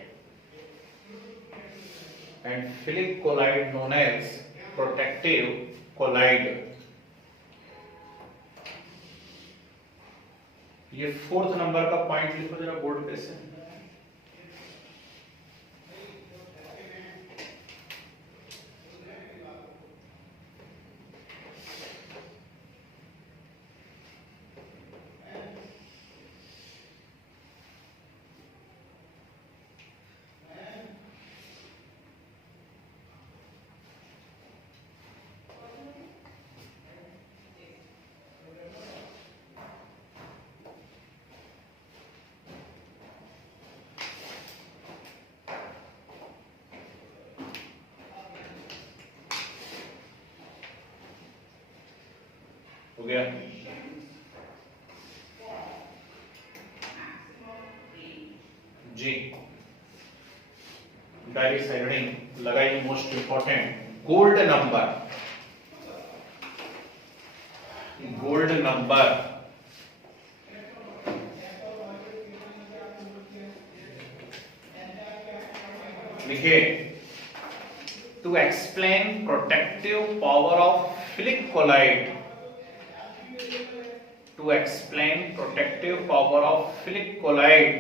And philic colloid known as protective colloid. ये 4th number का point लिखो जरा board पे से। हो गया? जी direct siding लगाई। मोस्ट इंपॉर्टेंट गोल्ड नंबर लिखिए। To explain protective power of philic colloid, to explain protective power of philic colloid,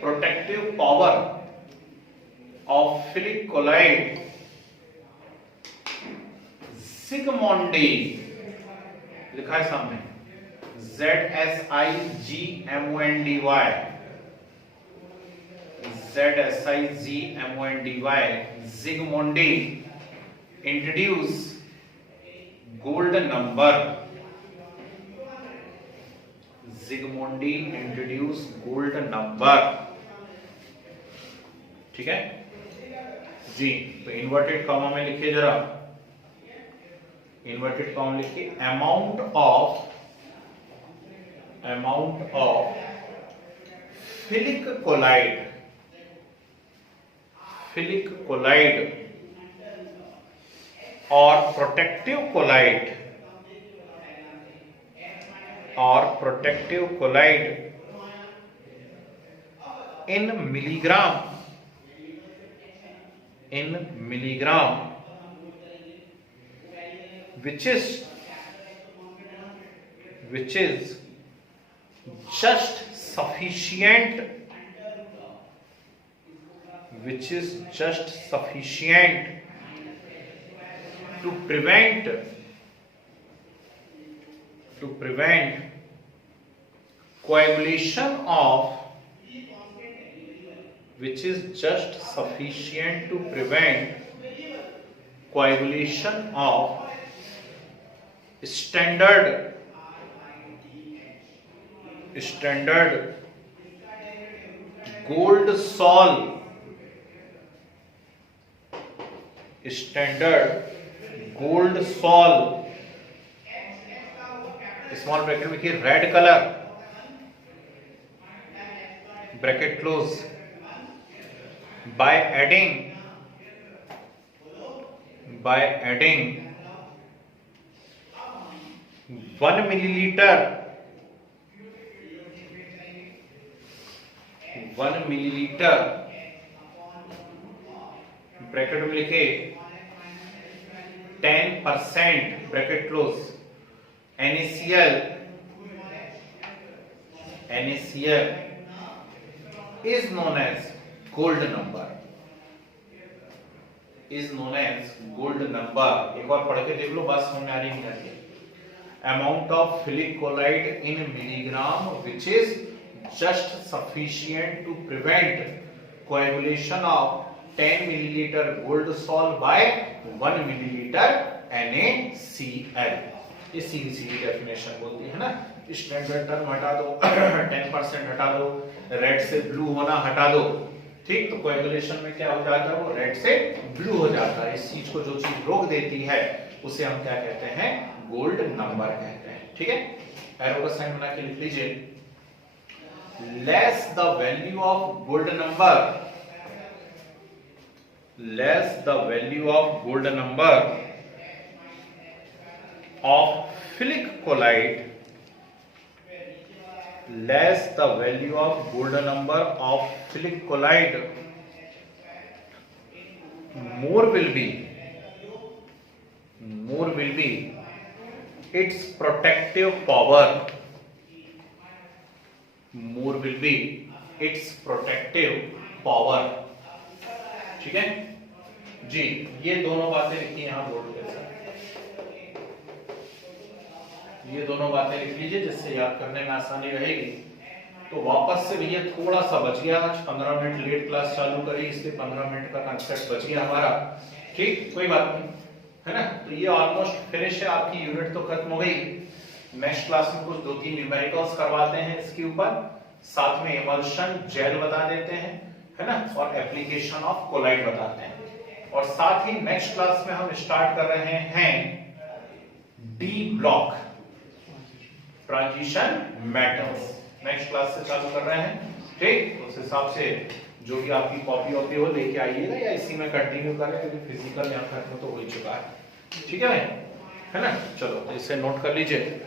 protective power of philic colloid, Zsigmondy लिखा है सामने, ZSIGMONDY, Zsigmondy introduce gold number. Zsigmondy introduce gold number. ठीक है जी। तो inverted comma में लिखिए जरा, inverted comma लिखिए amount of philic colloid or protective colloid in milligram which is just sufficient to prevent coagulation of standard gold sol, small bracket में लिखिए red colour, bracket close, by by adding 1 milliliter 1 milliliter bracket में लिखे 10% bracket close NaCl is known as gold number, is known as gold number। एक बार पढ़ के देख लो, बात समझ में आ रही नहीं आ रही है। Amount of phthalic chloride in milligram which is just sufficient to prevent coagulation of 10 milliliter gold sol by 1 milliliter NaCl। ये सीधी सीधी डेफिनेशन बोलती है ना। स्टैंडर्ड टर्म हटा दो, 10% हटा दो, रेड से ब्लू होना हटा दो, ठीक। तो कोएगुलेशन में क्या हो जाता है, वो रेड से ब्लू हो जाता है। इस चीज को जो चीज रोक देती है उसे हम क्या कहते हैं, गोल्ड नंबर कहते हैं, ठीक है। एरो का साइन बना के लिख लीजिए, less the value of gold number, less the value of gold number of phthalic chloride, less the value of gold number of phthalic chloride, more will be its protective power, more will be its protective power, ठीक है जी। ये दोनों बातें लिखी यहां board के साथ, ये दोनों बातें लिख लीजिए जिससे याद करने में आसानी रहेगी। तो वापस से भैया थोड़ा सा बच गया, आज 15 मिनट लेट क्लास चालू करी, इसलिए 15 मिनट का कंसेप्ट बच गया हमारा, ठीक, कोई बात नहीं, है ना। तो ये ऑलमोस्ट फिनिश है, आपकी यूनिट तो खत्म हो गई। नेक्स्ट क्लास में कुछ 2-3 न्यूमेरिकल्स करवाते हैं इसके ऊपर, साथ में इमल्शन जेल बता देते हैं, है ना, और एप्लीकेशन ऑफ कोलाइड बताते हैं। और साथ ही नेक्स्ट क्लास में हम स्टार्ट कर रहे हैं D block, transition metals, next class से चालू कर रहे हैं, ठीक। उस हिसाब से जो भी आपकी कॉपी वॉपी हो लेके आइएगा, या इसी में कंटिन्यू करें, क्योंकि फिजिकल यहाँ खत्म तो हो ही चुका है, ठीक है भाई, है ना। चलो तो इसे नोट कर लीजिए।